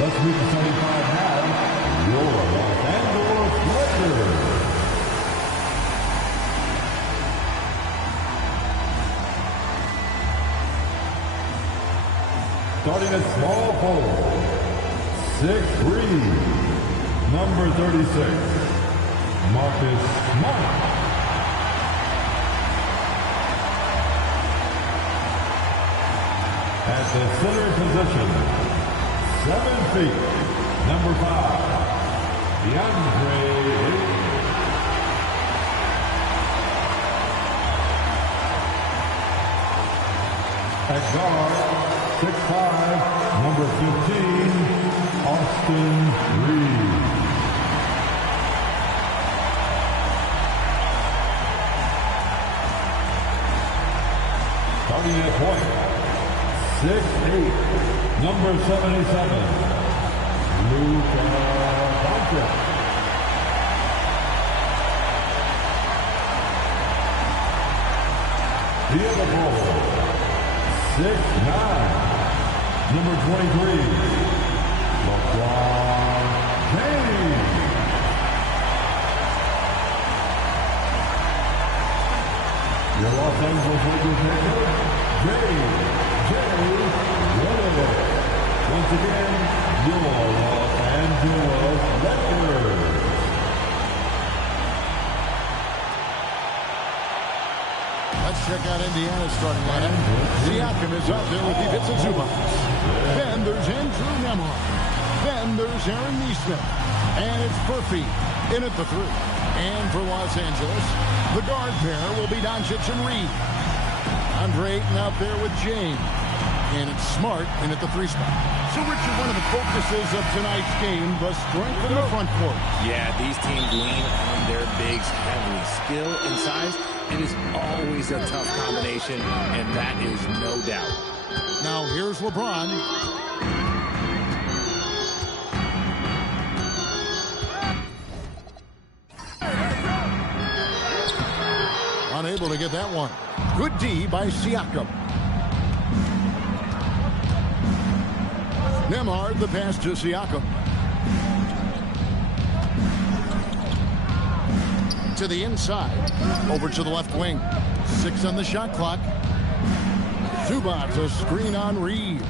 Let's meet the 75 now, your Los Angeles Lakers. Starting at small forward, 6'3", number 36, Marcus Smart. At the center position, 7 feet, number 5, DeAndre. At guard, 6'5", number 15, Austin Reeves. Starting at point, 6'8", number 77, Luka Doncic. The other ball, 6'9", number 23, LeBron James. Your Los Angeles Lakers head coach, J. Redick. Once again, your Los Angeles Lakers. Let's check out Indiana's starting lineup. Siakam is out there with Ivica Zubac. Then there's Andrew Nembhard. Then there's Aaron Nesmith. And it's Murphy in at the 3. And for Los Angeles, the guard pair will be Doncic and Reed. Andre Ayton out there with James. And it's Smart in at the 3 spot. So, Richard, one of the focuses of tonight's game, the strength in the front court. Yeah, these teams lean on their bigs heavily. Skill and size, it is always a tough combination, and that is no doubt. Now, here's LeBron. Unable to get that one. Good D by Siakam. Nembhard, the pass to Siakam. To the inside. Over to the left wing. 6 on the shot clock. Zubac, a screen on Reeves.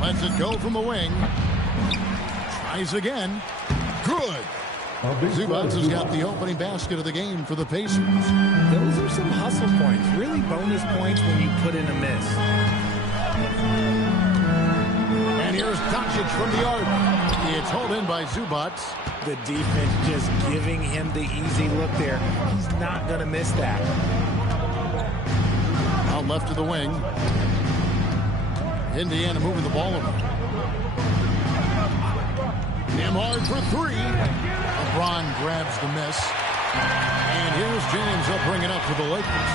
Lets it go from the wing. Tries again. Good. Zubac has got the opening basket of the game for the Pacers. Those are some hustle points. Really bonus points when you put in a miss. And here's Doncic from the arc. It's hauled in by Zubac. The defense just giving him the easy look there. He's not going to miss that. Out left of the wing. Indiana moving the ball around. Nembhard for 3. LeBron grabs the miss. And here's James. They'll bring it up to the Lakers.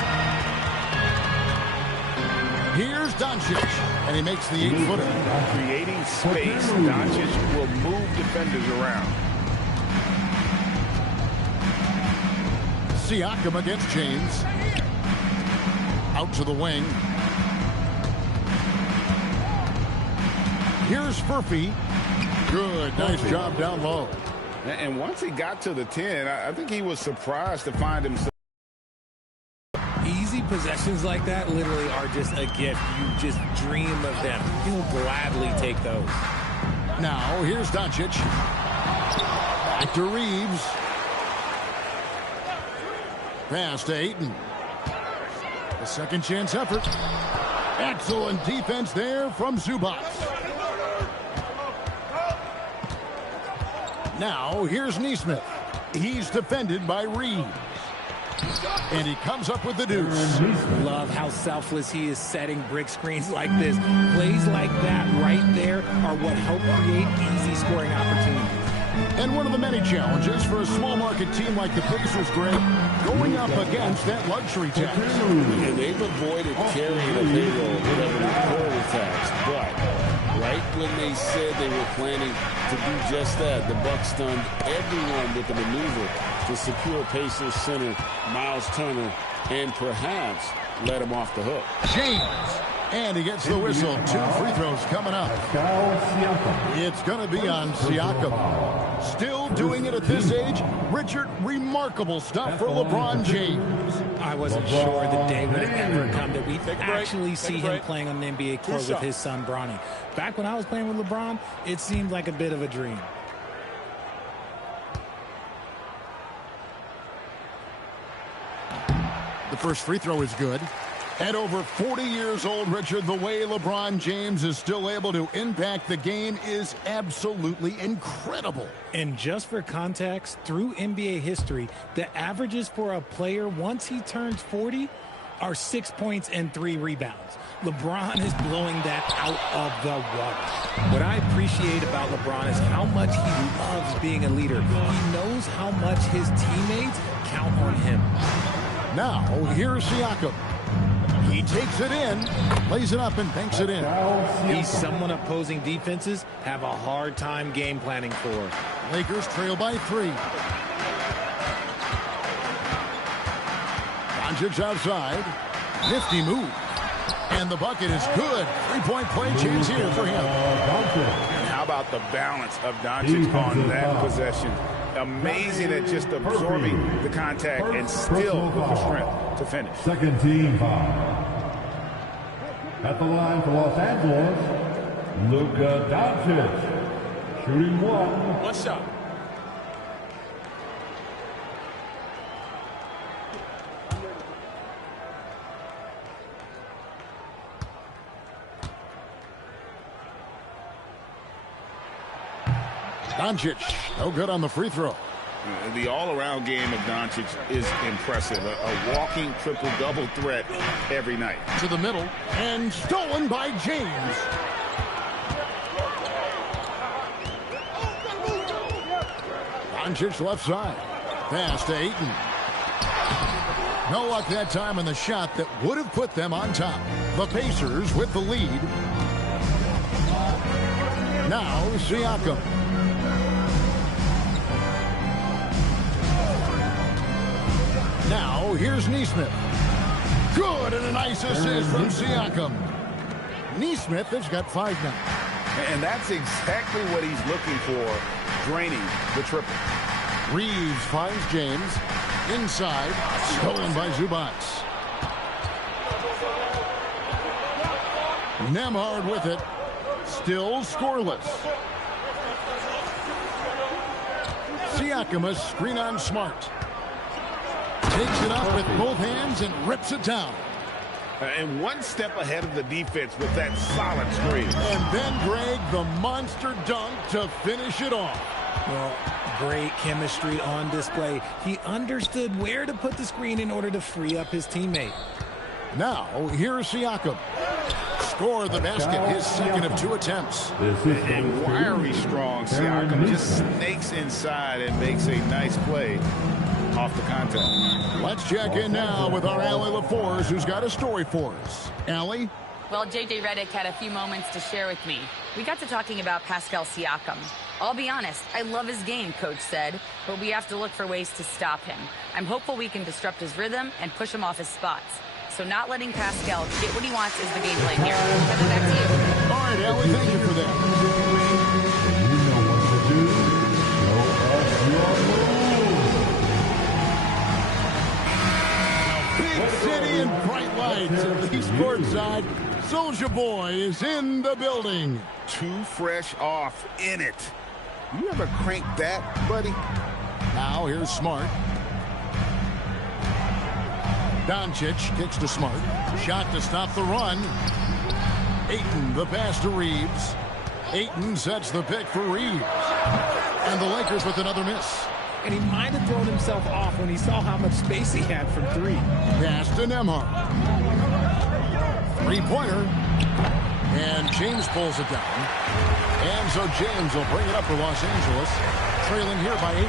Here's Doncic. And he makes the 8-footer. Creating space, Doncic will move defenders around. Siakam against James. Out to the wing. Here's Murphy. Good. Nice job down low. And once he got to the 10, I think he was surprised to find himself. Easy possessions like that literally are just a gift. You just dream of them. He'll gladly take those. Now, here's Doncic. Back to Reeves. Pass to Ayton. A second chance effort. Excellent defense there from Zubac. Now, here's Nesmith. He's defended by Reeves. And he comes up with the deuce. Love how selfless he is setting brick screens like this. Plays like that right there are what help create easy scoring opportunities. And one of the many challenges for a small market team like the Pacers, Greg, going up against that luxury tax. And they've avoided carrying a payroll whatever the employer tax, but right when they said they were planning to do just that, the Bucks stunned everyone with a maneuver to secure Pacers center Miles Turner and perhaps let him off the hook. James And he gets the whistle. 2 free throws coming up. It's going to be on Siakam. Still doing it at this age. Richard, remarkable stuff for LeBron James. I wasn't sure the day would ever come that we actually see him playing on the NBA court with his son, Bronny. Back when I was playing with LeBron, it seemed like a bit of a dream. The first free throw is good. At over 40 years old, Richard, the way LeBron James is still able to impact the game is absolutely incredible. And just for context, through NBA history, the averages for a player once he turns 40 are 6 points and 3 rebounds. LeBron is blowing that out of the water. What I appreciate about LeBron is how much he loves being a leader. He knows how much his teammates count on him. Now, here's Siakam. He takes it in, lays it up, and banks it in. He's someone opposing defenses have a hard time game planning for. Lakers trail by 3. Doncic outside. Nifty move. And the bucket is good. 3-point play chance here for him. And how about the balance of Doncic on that possession? Amazing at just absorbing the contact and still with the strength to finish. Second team foul. At the line for Los Angeles, Luka Doncic. Shooting 1 shot. Doncic, no good on the free throw. The all-around game of Doncic is impressive. A walking triple-double threat every night. To the middle, and stolen by James. Doncic left side. Pass to Ayton. No luck that time on the shot that would have put them on top. The Pacers with the lead. Now Siakam. Now, here's Neesmith. Good, and a nice assist from Siakam. Neesmith has got 5 now. And that's exactly what he's looking for, draining the triple. Reeves finds James. Inside, stolen by Zubac. Nembhard with it. Still scoreless. Siakam a screen on Smart. Takes it up with both hands and rips it down. And one step ahead of the defense with that solid screen. And then Greg, the monster dunk to finish it off. Well, great chemistry on display. He understood where to put the screen in order to free up his teammate. Now, here's Siakam. Score the basket, his second of 2 attempts. And wiry strong, Siakam just snakes inside and makes a nice play off the contact. Let's check in now with our Allie LaForce, who's got a story for us. Allie? Well, J.J. Redick had a few moments to share with me. We got to talking about Pascal Siakam. I'll be honest, I love his game, Coach said, but we have to look for ways to stop him. I'm hopeful we can disrupt his rhythm and push him off his spots. So not letting Pascal get what he wants is the game plan here. Kevin, back to you. All right, Allie, thank you for that. You know what to do. Show us your move. Big city and bright lights at the Eastport side. Soulja Boy is in the building. Too fresh off in it. You ever crank that, buddy? Now here's Smart. Doncic kicks to Smart. Shot to stop the run. Ayton, the pass to Reeves. Ayton sets the pick for Reeves. And the Lakers with another miss. And he might have thrown himself off when he saw how much space he had from 3. Pass to Nembhard. 3-pointer. And James pulls it down. And so James will bring it up for Los Angeles. Trailing here by 8.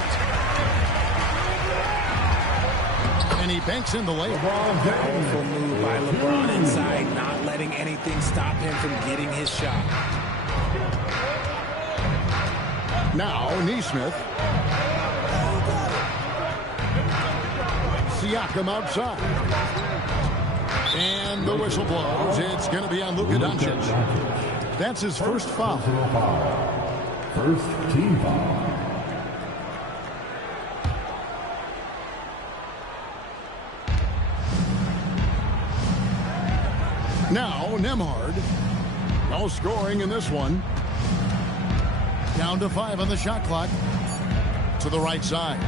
And he banks in the layup. Powerful move by LeBron inside, not letting anything stop him from getting his shot. Now Neesmith. Siakam outside. And the whistle blows. It's going to be on Luka Doncic. That's his first foul. First team foul. Now, Nembhard. No scoring in this one. Down to 5 on the shot clock. To the right side.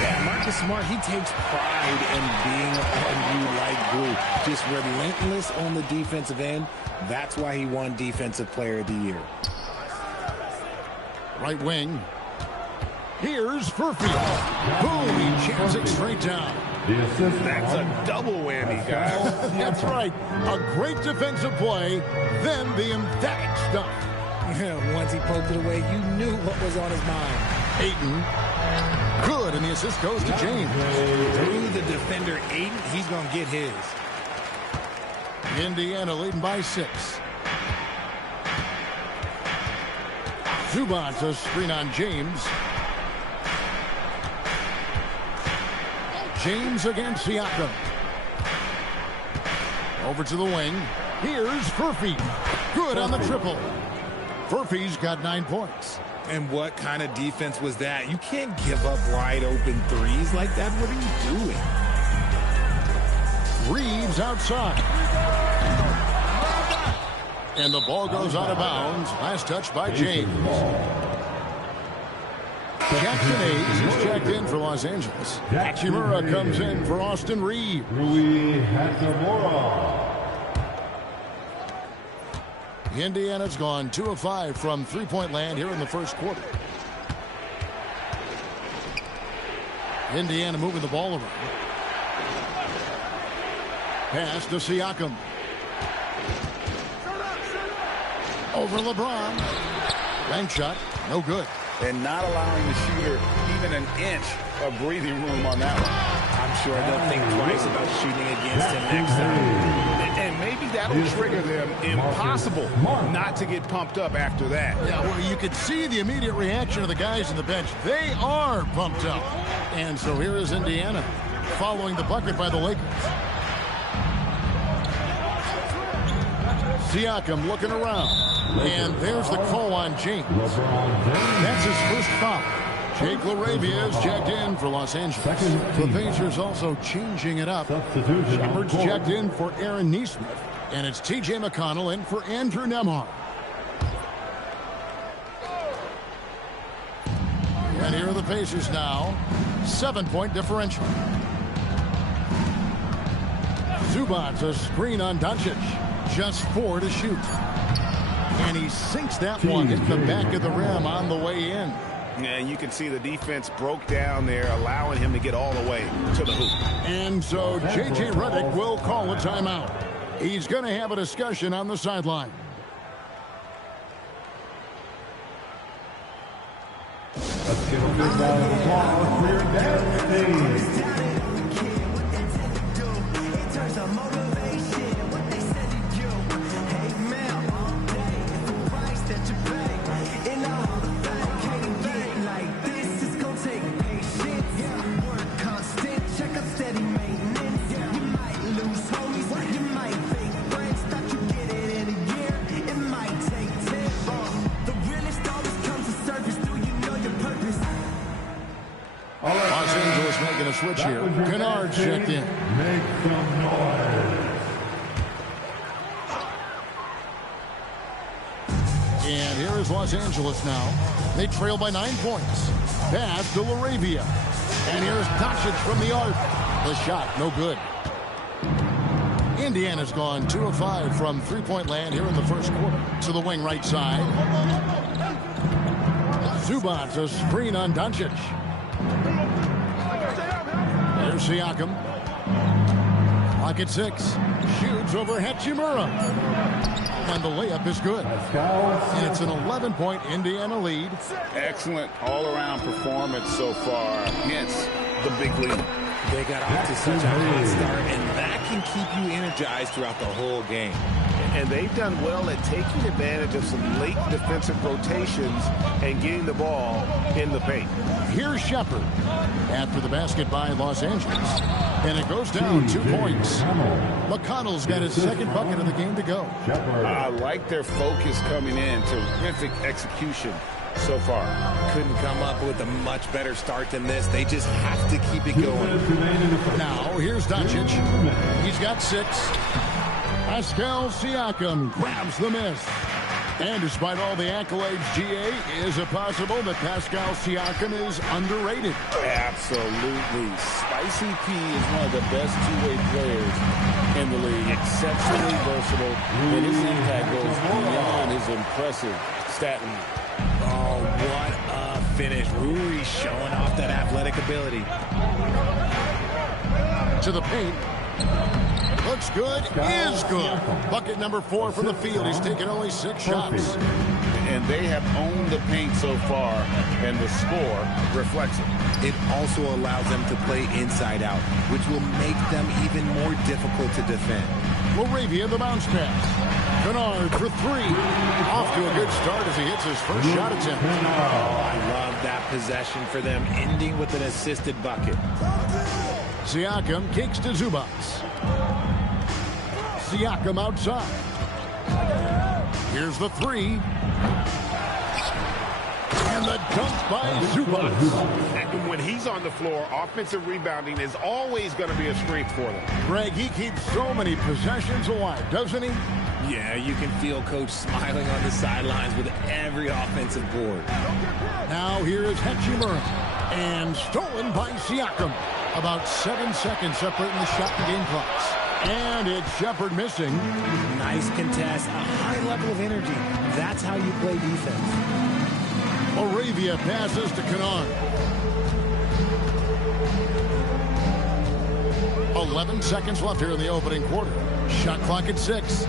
Yeah, Marcus Smart, he takes pride in being on you like glue. Just relentless on the defensive end. That's why he won Defensive Player of the Year. Right wing. Here's Furfield. Boom, he jams it straight down. That's a double whammy, guys. That's right. A great defensive play, then the emphatic stuff. Once he poked it away, you knew what was on his mind. Ayton. Good, and the assist goes to James. Through the defender, Ayton, he's going to get his. Indiana leading by 6. Zubac, a screen on James. James against Siakam. Over to the wing. Here's Furphy. Good on the triple. Furphy's got 9 points. And what kind of defense was that? You can't give up wide open threes like that. What are you doing? Reeves outside. And the ball goes out of bounds. Last touch by James. Jackson Hayes is checked in for Los Angeles. Hachimura comes in for Austin Reeves. Rui Hachimura. Indiana's gone 2 of 5 from three-point land here in the first quarter. Indiana moving the ball around. Pass to Siakam. Over LeBron. Bank shot, no good. And not allowing the shooter even an inch of breathing room on that one. I'm sure they'll think twice about shooting against him next time. And maybe that'll trigger them. Impossible not to get pumped up after that. Yeah, well, you could see the immediate reaction of the guys on the bench. They are pumped up. And so here is Indiana following the bucket by the Lakers. Siakam looking around. And there's the call on James. That's his first foul. Jake LaRavia is checked in for Los Angeles. The Pacers also changing it up. Shepard's checked in for Aaron Nesmith. And it's T.J. McConnell in for Andrew Nembhard. And here are the Pacers now. 7-point differential. Zubac, a screen on Doncic. Just 4 to shoot. And he sinks that one into the back of the rim on the way in. Yeah, you can see the defense broke down there, allowing him to get all the way to the hoop. And so J.J. Redick will call a timeout. He's going to have a discussion on the sideline. Let's give a big round of applause for your dance team. Los Angeles making a switch here. Kennard checked in. Make some noise. And here is Los Angeles now. They trail by 9 points. Pass to LaRavia. And here's Doncic from the arc. The shot, no good. Indiana's gone 2 of 5 from three-point land here in the first quarter. To the wing right side. Zubac, a screen on Doncic. There's Siakam. Clock at 6. Shoots over Hachimura. And the layup is good. And it's an 11-point Indiana lead. Excellent all-around performance so far. Hence the big lead. They got off to such a hot start, and that can keep you energized throughout the whole game. And they've done well at taking advantage of some late defensive rotations and getting the ball in the paint. Here's Shepard after the basket by Los Angeles. And it goes down 2 points. McConnell's got his second bucket of the game to go. I like their focus coming in. Terrific execution so far. Couldn't come up with a much better start than this. They just have to keep it going. Now, here's Doncic. He's got 6. Pascal Siakam grabs the miss. And despite all the accolades, GA, is it possible that Pascal Siakam is underrated? Absolutely. Spicy P is one of the best two-way players in the league. Exceptionally versatile, and his impact goes beyond his impressive stat line. Oh, what a finish. Rui showing off that athletic ability. To the paint. Looks good, is good. Bucket number 4 from the field. He's taken only 6 shots. And they have owned the paint so far, and the score reflects it. It also allows them to play inside out, which will make them even more difficult to defend. Laravia, the bounce pass. Kennard for 3. Off to a good start as he hits his first shot attempt. Oh, I love that possession for them, ending with an assisted bucket. Siakam kicks to Zubac. Siakam outside. Here's the 3. And the dunk by Zubac. And when he's on the floor, offensive rebounding is always going to be a strength for them. Greg, he keeps so many possessions alive, doesn't he? Yeah, you can feel Coach smiling on the sidelines with every offensive board. Now here is Hachimura. And stolen by Siakam. About 7 seconds separating the shot and game clocks. And it's Shepard missing. Nice contest, a high level of energy. That's how you play defense. Laravia passes to Kennard. 11 seconds left here in the opening quarter. Shot clock at 6.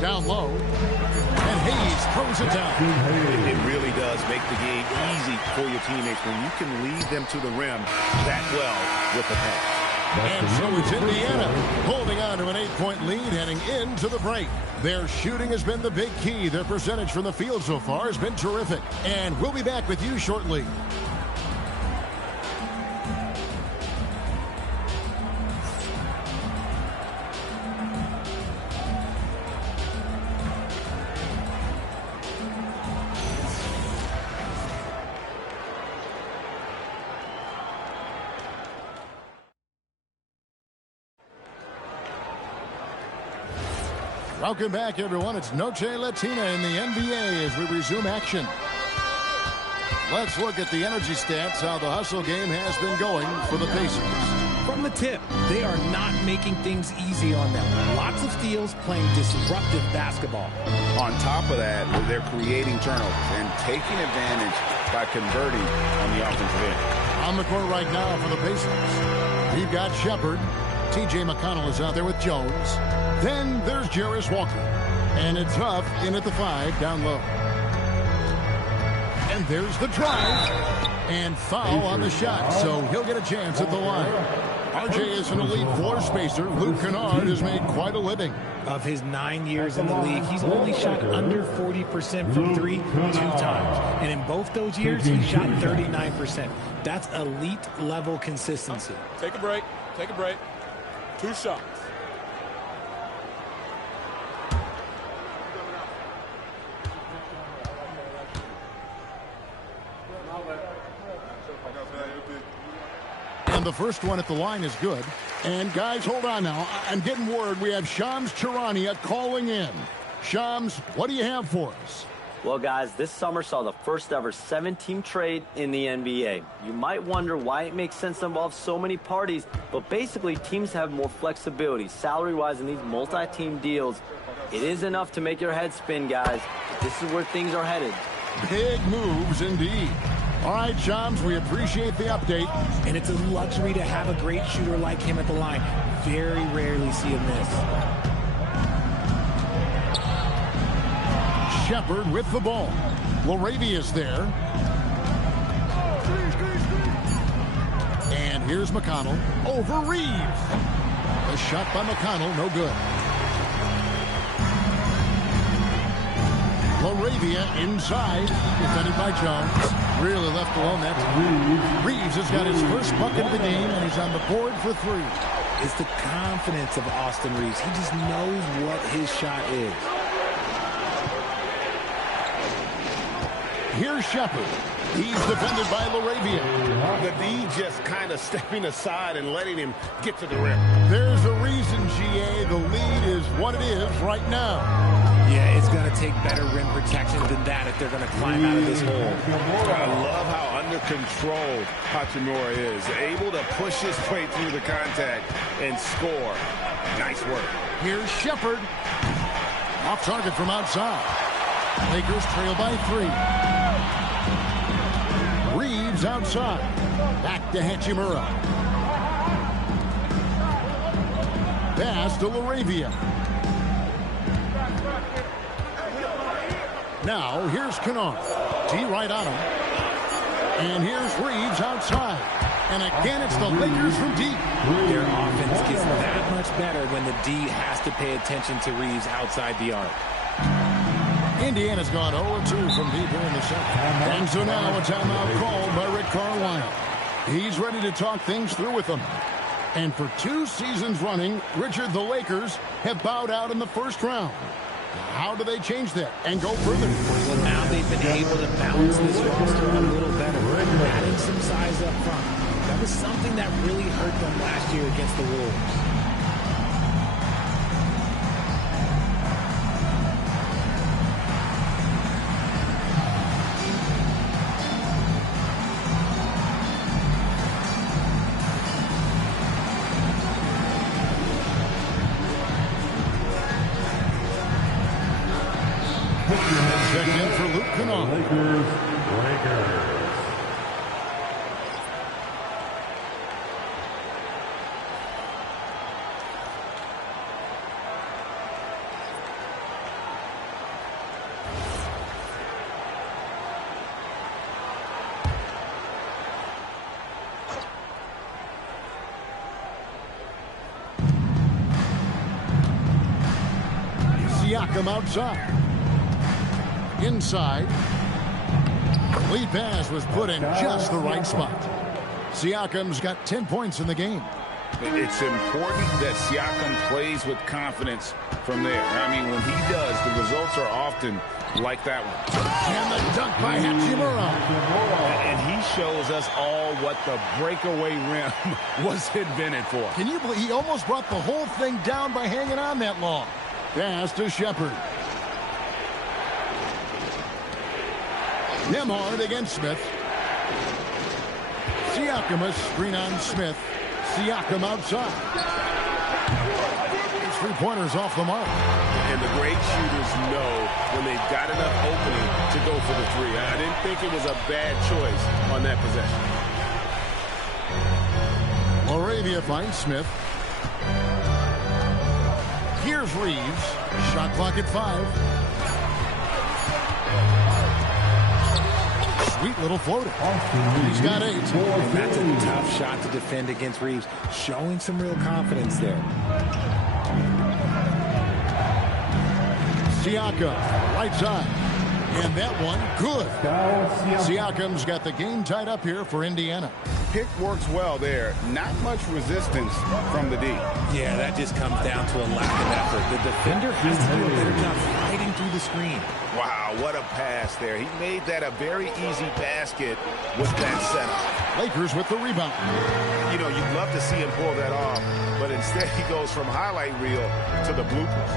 Down low. And Hayes throws it down. It really does make the game easy for your teammates when you can lead them to the rim that well with the pass. And so it's Indiana holding on to an 8-point lead heading into the break. Their shooting has been the big key. Their percentage from the field so far has been terrific. And we'll be back with you shortly. Welcome back, everyone. It's Noche Latina in the NBA as we resume action. Let's look at the energy stats, how the hustle game has been going for the Pacers. From the tip, they are not making things easy on them. Lots of steals, playing disruptive basketball. On top of that, they're creating turnovers and taking advantage by converting on the offensive end. On the court right now for the Pacers, we've got Shepard. T.J. McConnell is out there with Jones. Then there's Jarris Walker. And it's Huff in at the 5, down low. And there's the drive. And foul on the shot, so he'll get a chance at the line. RJ is an elite floor spacer. Luke Kennard has made quite a living. Of his 9 years in the league, he's only shot under 40% from 3 2 times. And in both those years, he shot 39%. That's elite level consistency. Take a break. Take a break. 2 shots. And the first one at the line is good. And guys, hold on now. I'm getting word we have Shams Charania calling in. Shams, what do you have for us? Well, guys, this summer saw the first ever 7-team trade in the NBA. You might wonder why it makes sense to involve so many parties, but basically teams have more flexibility salary-wise in these multi-team deals. It is enough to make your head spin, guys. This is where things are headed. Big moves indeed. All right, Shams, we appreciate the update. And it's a luxury to have a great shooter like him at the line. Very rarely see him miss. Shepard with the ball. Laravia's there. And here's McConnell over Reeves. A shot by McConnell, no good. LaRavia inside, defended by Jones. Really left alone that time. Reeves has got his first bucket of the game, and he's on the board for 3. It's the confidence of Austin Reeves. He just knows what his shot is. Here's Shepard. He's defended by LaRavia. The D just kind of stepping aside and letting him get to the rim. There's a reason, GA, the lead is what it is right now. Yeah, it's going to take better rim protection than that if they're going to climb out of this hole. I love how under control Hachimura is. Able to push his way through the contact and score. Nice work. Here's Shepard. Off target from outside. Lakers trail by 3. Reeves outside. Back to Hachimura. Pass to LaRavia. Now, here's Kennard. T right on him. And here's Reeves outside. And again, it's the Lakers from deep. Their offense gets that much better when the D has to pay attention to Reeves outside the arc. Indiana's gone 0-2 from deep here in the second. And so now a timeout called by Rick Carlisle. He's ready to talk things through with them. And for 2 seasons running, Richard, the Lakers have bowed out in the first round. How do they change that and go further? Well, now they've been able to balance this roster a little better, adding some size up front. That was something that really hurt them last year against the Wolves. Check in for Luke Kennard. Lakers. Siakam outside. Inside. Lead pass was put in just the right spot. Siakam's got 10 points in the game. It's important that Siakam plays with confidence from there. I mean, when he does, the results are often like that one. And the dunk by Hachimura. And he shows us all what the breakaway rim was invented for. Can you believe he almost brought the whole thing down by hanging on that long? Pass to Shepard. Nembhard against Smith. Siakam a screen on Smith. Siakam outside. His 3-pointers off the mark. And the great shooters know when they've got enough opening to go for the 3. I didn't think it was a bad choice on that possession. LaRavia finds Smith. Here's Reeves. Shot clock at 5. Sweet little floater. He's got 8. And that's a tough shot to defend against Reeves. Showing some real confidence there. Siakam, right side. And that one, good. Siakam's got the game tied up here for Indiana. Pick works well there. Not much resistance from the D. Yeah, that just comes down to a lack of effort. The defender has to do a better job fighting through the screen. Wow, what a pass there. He made that a very easy basket with that setup. Lakers with the rebound. You know, you'd love to see him pull that off, but instead he goes from highlight reel to the bloopers.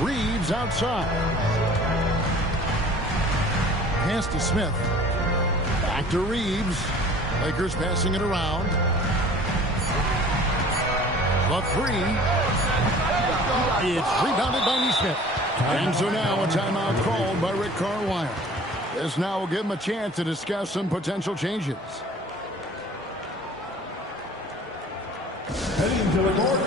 Reeves outside. Pass to Smith. Back to Reeves. Lakers passing it around. The 3. It's rebounded by Neesmith. And so now a timeout called by Rick Carlisle. This now will give him a chance to discuss some potential changes. Heading to the court,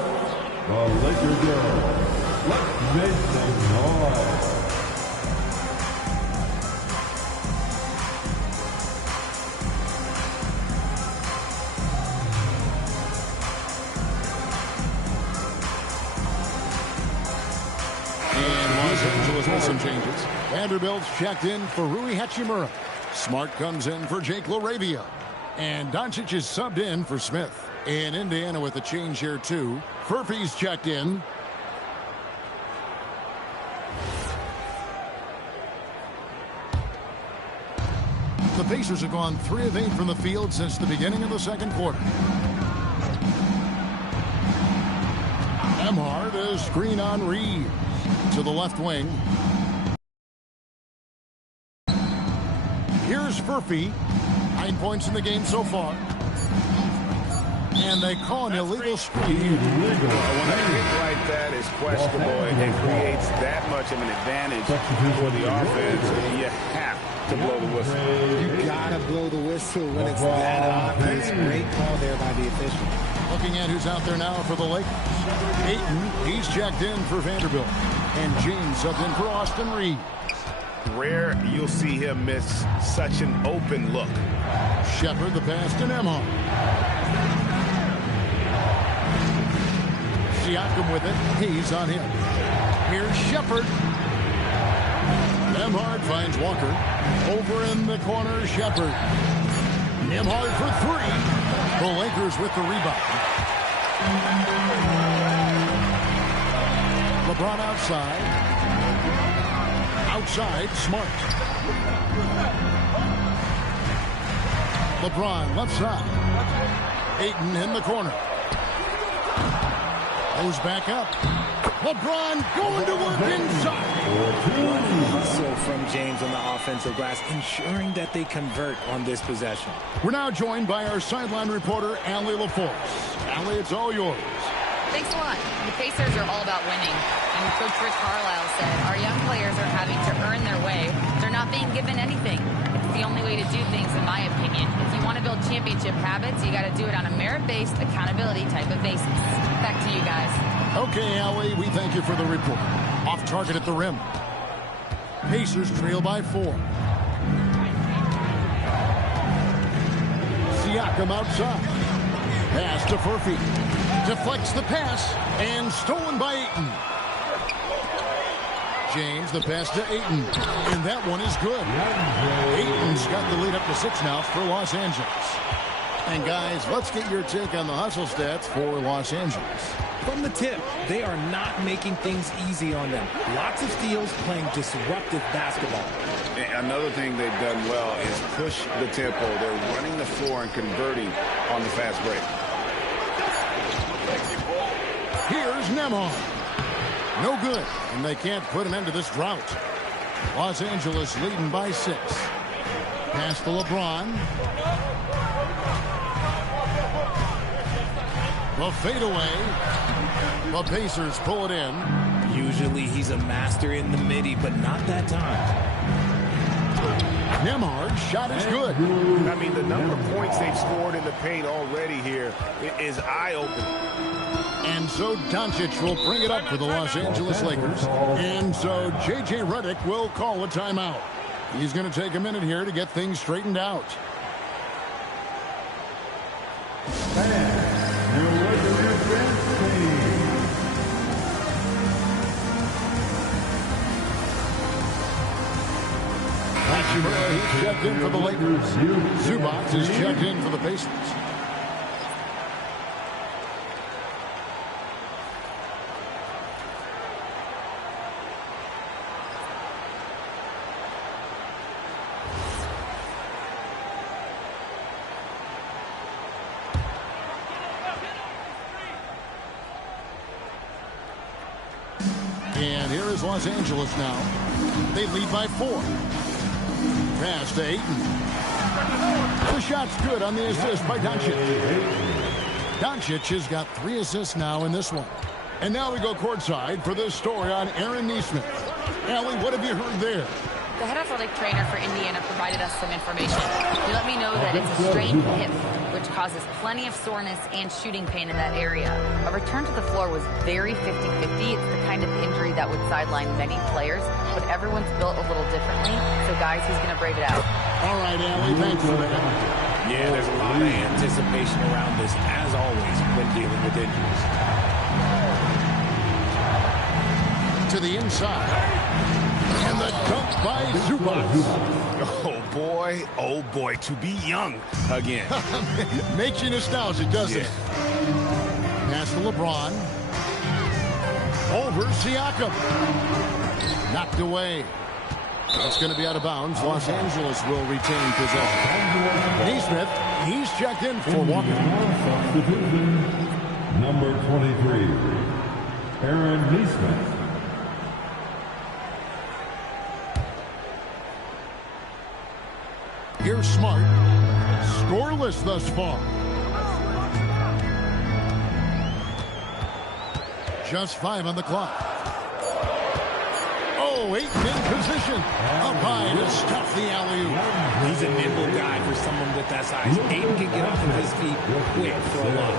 the Lakers girls. Let's make some noise. Los Angeles will some changes. Vanderbilt's checked in for Rui Hachimura. Smart comes in for Jake LaRavia. And Doncic is subbed in for Smith. In Indiana with a change here, too. Furphy's checked in. The Pacers have gone 3 of 8 from the field since the beginning of the second quarter. Emhart is screen on Reeves to the left wing. Here's Furphy. 9 points in the game so far. And they call an illegal screen. When a hit like that is questionable and it creates that much of an advantage for the offense, you have to blow the whistle. You gotta blow the whistle when it's that obvious. Great call there by the official. Looking at who's out there now for the Lakers. Ayton, he's checked in for Vanderbilt. And James up in for Austin Reeves. Rare you'll see him miss such an open look. Shepard the pass to Emhart. Siakam with it. He's on him. Here's Shepard. Emhart finds Walker. Over in the corner, Shepard. Emhart for 3. The Lakers with the rebound. LeBron outside. Outside, Smart. LeBron left side. Ayton in the corner. Goes back up. LeBron going to work inside. Hustle from James on the offensive glass, ensuring that they convert on this possession. We're now joined by our sideline reporter, Allie LaForce. Allie, it's all yours. Thanks a lot. The Pacers are all about winning. And Coach Rick Carlisle said, our young players are having to earn their way. They're not being given anything. It's the only way to do things, in my opinion. If you want to build championship habits, you got to do it on a merit-based, accountability type of basis. Back to you guys. Okay, Allie, we thank you for the report. Off target at the rim. Pacers trail by 4. Siakam outside. Pass to Furphy. Deflects the pass and stolen by Ayton. James, the pass to Ayton. And that one is good. Ayton's got the lead up to 6 now for Los Angeles. And guys, let's get your take on the hustle stats for Los Angeles. From the tip, they are not making things easy on them. Lots of steals, playing disruptive basketball. And another thing they've done well is push the tempo. They're running the floor and converting on the fast break. Here's Nemhard. No good, and they can't put an end to this drought. Los Angeles leading by 6. Pass to LeBron. The fadeaway. The Pacers pull it in. Usually he's a master in the midi, but not that time. Nemhard's shot is good. I mean, the number of points they've scored in the paint already here is eye-opening. And so Doncic will bring it up for the Los Angeles Lakers. And so J.J. Redick will call a timeout. He's going to take a minute here to get things straightened out. Hachimura, he's checked in for the Lakers. Zubac is checked in for the Pacers. And here is Los Angeles now. They lead by 4. Pass to Ayton. The shot's good on the assist by Doncic. Doncic has got 3 assists now in this one. And now we go courtside for this story on Aaron Nesmith. Allie, what have you heard there? The head athletic trainer for Indiana provided us some information. He let me know that it's a strained hip, which causes plenty of soreness and shooting pain in that area. A return to the floor was very 50-50. It's the kind of injury that would sideline many players, but everyone's built a little differently. So, guys, he's going to brave it out. All right, Allie, thanks for that. Yeah, there's a lot of anticipation around this, as always, when dealing with injuries. To the inside. Dunked by Zubac. Oh boy, to be young again. Makes you nostalgic, doesn't it? Pass to LeBron. Over Siakam. Knocked away. That's going to be out of bounds. Los Angeles will retain possession. Neesmith, he's checked in for Walker. Number 23, Aaron Neesmith. Here's Smart. Scoreless thus far. Just 5 on the clock. Oh, Ayton in position. Up high to stuff the alley-oop. He's a nimble guy for someone with that size. Ayton can get off of his feet quick for a lot.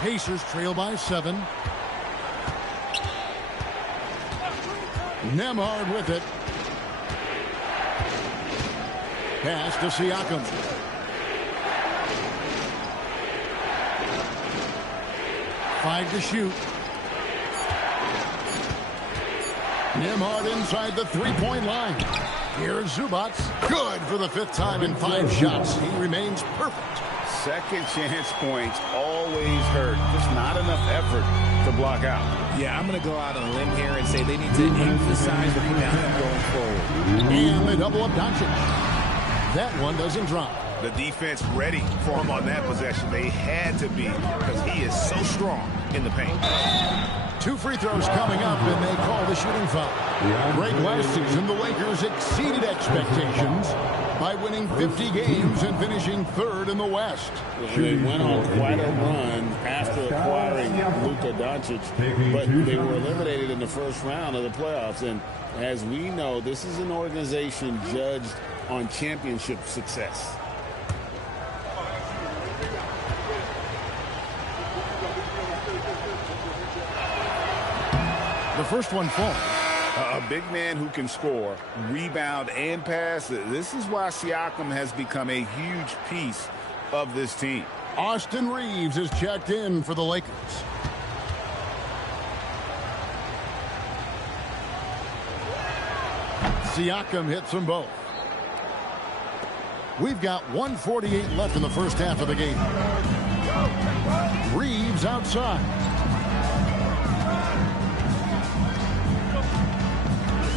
Pacers trail by 7. Nembhard with it. Pass to Siakam. Five to shoot. Nembhard inside the three-point line. Here's Zubac. Good for the 5th time in 5 shots. He remains perfect. Second chance points always hurt. Just not enough effort to block out. Yeah, I'm going to go out on a limb here and say they need to emphasize the rebounding going forward. And they double up Doncic. That one doesn't drop. The defense ready for him on that possession. They had to be because he is so strong in the paint. 2 free throws coming up, and they call the shooting foul. Great last season, the Lakers exceeded expectations by winning 50 games and finishing 3rd in the West. They went on quite a run after acquiring Luka Doncic, but they were eliminated in the first round of the playoffs. And as we know, this is an organization judged on championship success. The first one falls. A big man who can score, rebound, and pass. This is why Siakam has become a huge piece of this team. Austin Reeves is checked in for the Lakers. Siakam hits them both. We've got 1:48 left in the first half of the game. Reeves outside.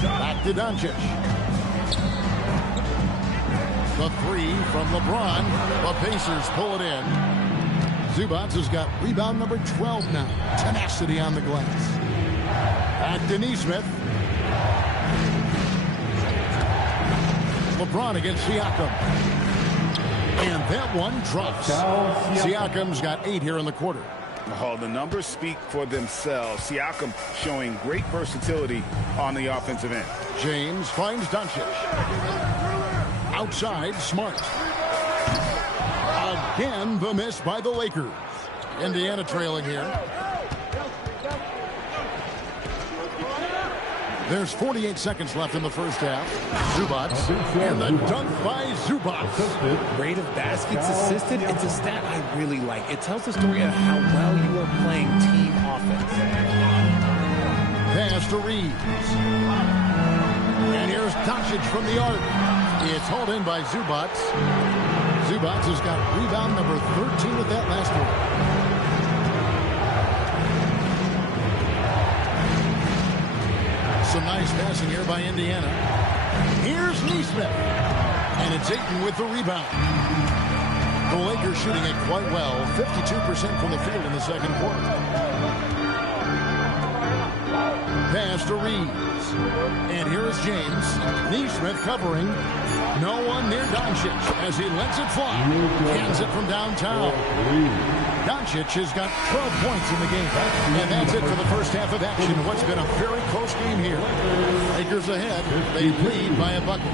Back to Doncic. The 3 from LeBron. The Pacers pull it in. Zubac has got rebound number 12 now. Tenacity on the glass. Back to Neesmith. LeBron against Siakam. And that one drops. Siakam's got 8 here in the quarter. Oh, the numbers speak for themselves. Siakam showing great versatility on the offensive end. James finds Doncic. Outside, Smart. Again, the miss by the Lakers. Indiana trailing here. There's 48 seconds left in the first half. Zubac. And the dunk by Zubac. Rate of baskets assisted. It's a stat I really like. It tells the story of how well you are playing team offense. Pass to Reeves. And here's Doncic from the arc. It's hauled in by Zubac. Zubac has got rebound number 13 with that last one. Some nice passing here by Indiana. Here's Neesmith. And it's Ayton with the rebound. The Lakers shooting it quite well. 52% from the field in the second quarter. Pass to Reeves. And here is James. Neesmith covering. No one near Doncic as he lets it fly. Hands it from downtown. Doncic has got 12 points in the game. And that's it for the first half of action. What's been a very close game here. Lakers ahead. They lead by a bucket.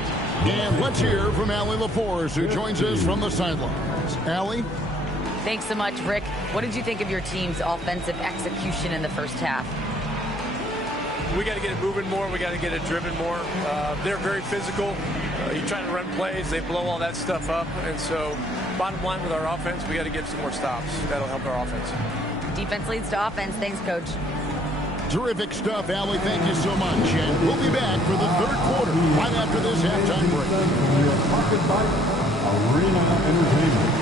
And let's hear from Allie LaForce, who joins us from the sidelines. Allie? Thanks so much, Rick. What did you think of your team's offensive execution in the first half? We got to get it moving more. We got to get it driven more. They're very physical. You're trying to run plays. They blow all that stuff up. And so bottom line with our offense, we got to get some more stops. That'll help our offense. Defense leads to offense. Thanks, Coach. Terrific stuff, Allie. Thank you so much. And we'll be back for the third quarter right after this halftime break. Pocket Bike Arena Entertainment.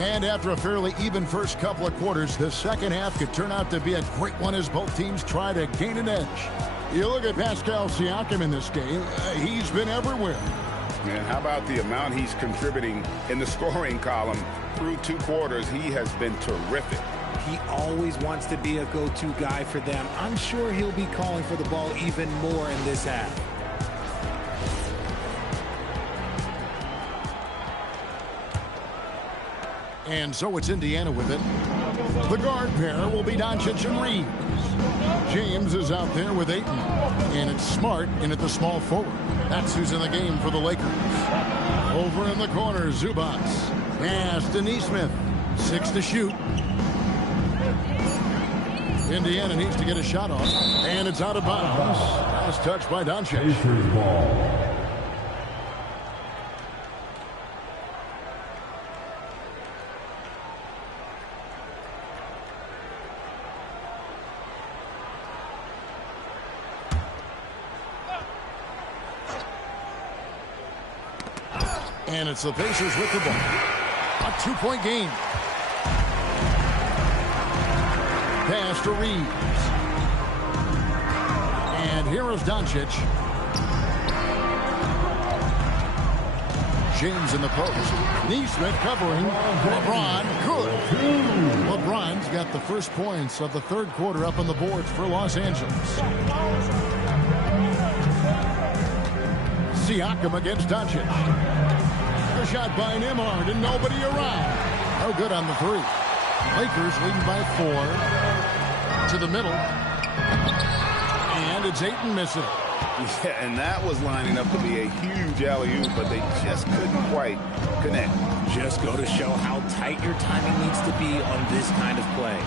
And after a fairly even first couple of quarters, the second half could turn out to be a great one as both teams try to gain an edge. You look at Pascal Siakam in this game, he's been everywhere. Man, how about the amount he's contributing in the scoring column through 2 quarters? He has been terrific. He always wants to be a go-to guy for them. I'm sure he'll be calling for the ball even more in this half. And so it's Indiana with it. The guard pair will be Doncic and Reeves. James is out there with Ayton. And it's Smart in at the small forward. That's who's in the game for the Lakers. Over in the corner, Zubac. Pass to Neesmith. 6 to shoot. Indiana needs to get a shot off. And it's out of bounds. Last touch by Doncic. Pacers ball. And it's the Pacers with the ball. A 2-point game. Pass to Reeves. And here is Doncic. James in the post. Neesmith covering. LeBron, good. LeBron's got the first points of the third quarter up on the boards for Los Angeles. Siakam against Doncic. A shot by Nembhard and nobody around. No good on the 3. Lakers leading by 4. To the middle. And it's Ayton missing. Yeah, and that was lining up to be a huge alley-oop, but they just couldn't quite connect. Just go to show how tight your timing needs to be on this kind of play.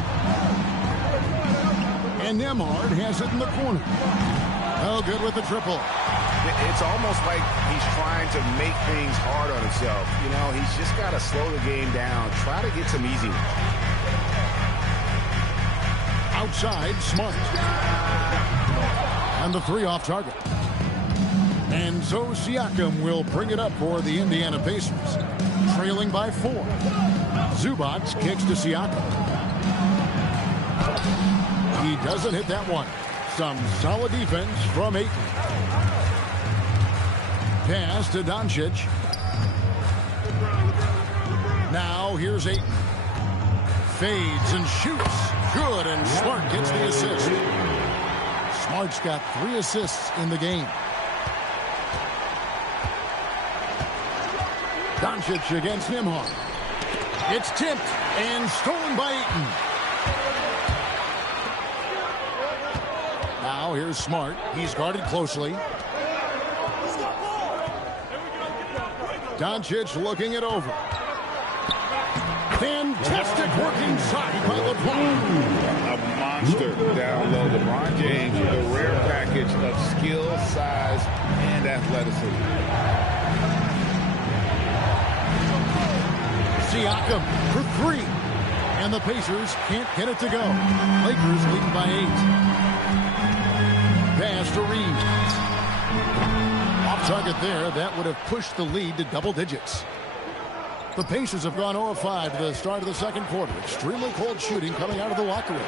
And Nembhard has it in the corner. No good with the triple. It's almost like he's trying to make things hard on himself. You know, he's just got to slow the game down. Try to get some easy ones. Outside, Smart. And the 3 off target. And so Siakam will bring it up for the Indiana Pacers. Trailing by 4. Zubac kicks to Siakam. He doesn't hit that one. Some solid defense from Ayton. Pass to Doncic. Now here's Ayton. Fades and shoots. Good, and Smart gets the assist. Smart's got 3 assists in the game. Doncic against Nembhard. It's tipped and stolen by Ayton. Now here's Smart. He's guarded closely. Doncic looking it over. Fantastic work inside by LeBron. A monster down low. LeBron James with a rare package of skill, size, and athleticism. Siakam for 3. And the Pacers can't get it to go. Lakers leading by 8. Pass to Reeves. Off target there. That would have pushed the lead to double digits. The Pacers have gone 0-5 to the start of the second quarter. Extremely cold shooting coming out of the locker room.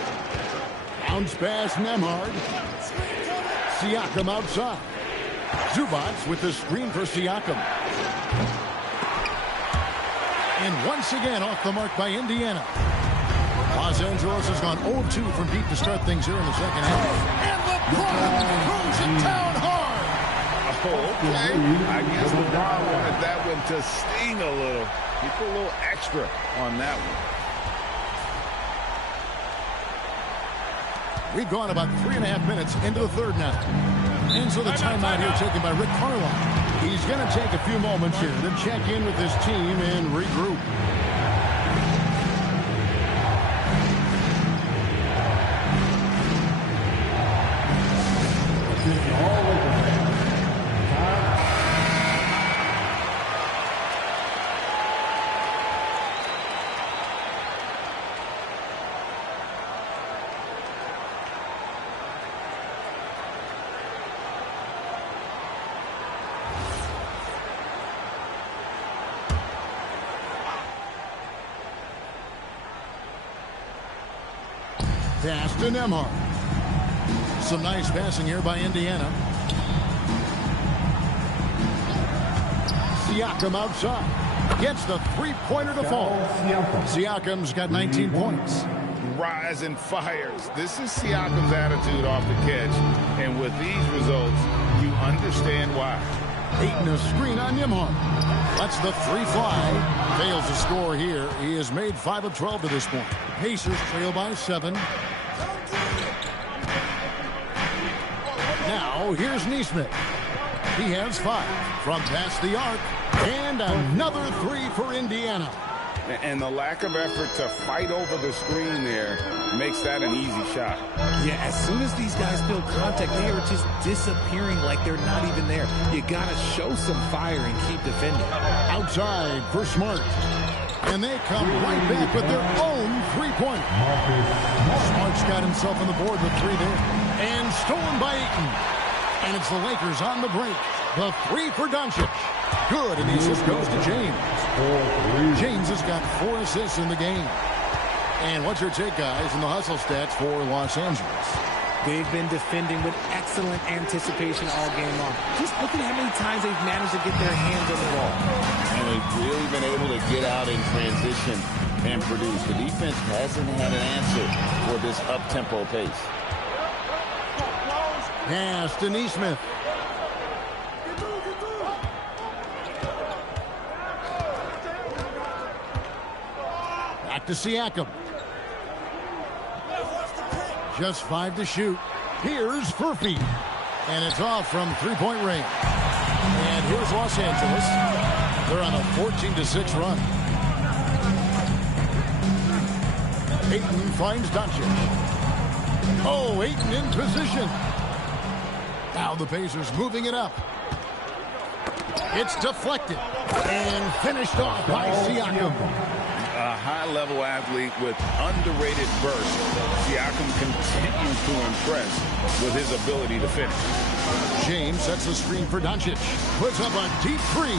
Bounce pass, Nembhard. Siakam outside. Zubac with the screen for Siakam. And once again off the mark by Indiana. Los Angeles has gone 0-2 from deep to start things here in the second half. And LeBron throws it down hard. Oh, okay. I guess LeBron wanted that one to sting a little. He put a little extra on that one. We've gone about 3.5 minutes into the third now. And so the timeout here taken by Rick Carlisle. He's going to take a few moments here to check in with his team and regroup. Pass to Nembhard. Some nice passing here by Indiana. Siakam outside. Gets the three-pointer to fall. Siakam's got 19 points. Rise and fires. This is Siakam's attitude off the catch. And with these results, you understand why. Ayton a screen on Nembhard. Lets the three fly. Fails to score here. He has made 5 of 12 to this point. Pacers trail by 7. Now, here's Nesmith. He has 5 from past the arc. And another 3 for Indiana. And the lack of effort to fight over the screen there makes that an easy shot. Yeah, as soon as these guys feel contact, they are just disappearing like they're not even there. You got to show some fire and keep defending. Outside for Smart. And they come right back with their own three-point. Smart's got himself on the board with 3 there. And stolen by Ayton. And it's the Lakers on the break. The 3 for Doncic. Good, and the assist goes to James. James has got 4 assists in the game. And what's your take, guys, in the hustle stats for Los Angeles? They've been defending with excellent anticipation all game long. Just look at how many times they've managed to get their hands on the ball. And they've really been able to get out in transition and produce. The defense hasn't had an answer for this up-tempo pace. Pass to Nesmith. Back to Siakam. Just 5 to shoot. Here's Furphy. And it's off from three-point range. And here's Los Angeles. They're on a 14-6 run. Ayton finds Doncic. Oh, Ayton in position. Now the Pacers moving it up. It's deflected. And finished off by Siakam. A high-level athlete with underrated burst. Siakam continues to impress with his ability to finish. James sets the screen for Doncic. Puts up a deep 3.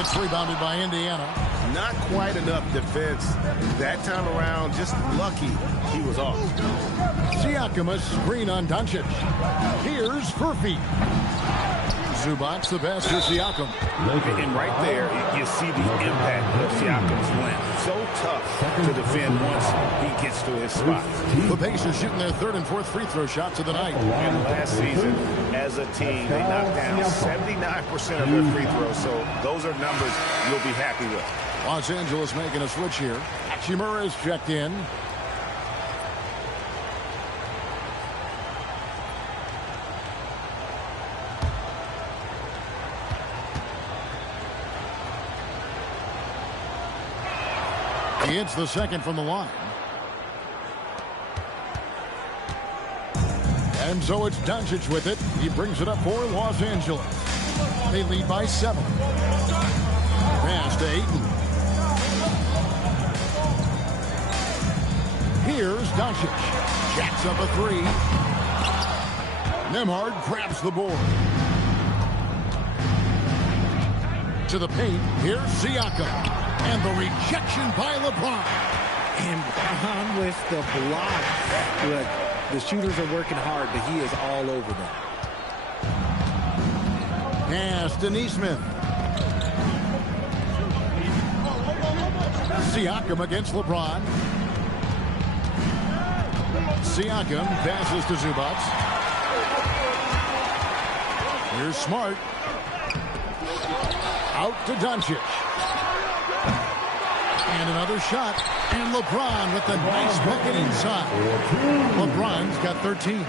It's rebounded by Indiana. Not quite enough defense that time around. Just lucky he was off. Siakam a screen on Doncic. Here's Furphy. Zubac the pass to Siakam. And right there, you see the impact of Siakam's length. So tough to defend once he gets to his spot. The Pacers shooting their 3rd and 4th free throw shots of the night. And last season, as a team, they knocked down 79% of their free throws. So those are numbers you'll be happy with. Los Angeles making a switch here. Hachimura is checked in. He hits the second from the line. And so it's Doncic with it. He brings it up for Los Angeles. They lead by 7. Pass to Ayton. Here's Doncic. Jacks up a 3. Nembhard grabs the board. To the paint. Here's Siakam. And the rejection by LeBron. And Brown with the block. Look, the shooters are working hard, but he is all over them. Pass to Nesmith. Siakam against LeBron. Siakam passes to Zubac. Here's Smart. Out to Doncic. And another shot. And LeBron with a nice bucket inside. LeBron's got 13.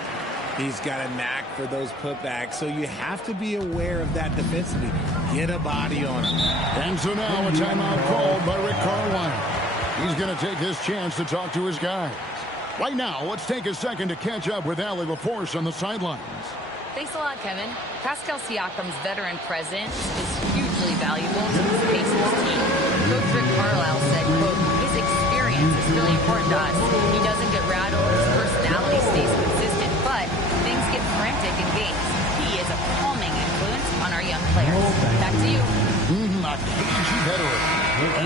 He's got a knack for those putbacks, so you have to be aware of that defensively. Get a body on him. And so now a timeout called by Rick Carlisle. He's going to take his chance to talk to his guys. Right now, let's take a second to catch up with Allie LaForce on the sidelines. Thanks a lot, Kevin. Pascal Siakam's veteran presence is hugely valuable to this Pacers team. Coach Rick Carlisle said, quote, his experience is really important to us. He doesn't get rattled, his personality stays consistent, but things get frantic in games. He is a calming influence on our young players. Back to you. A cagey veteran.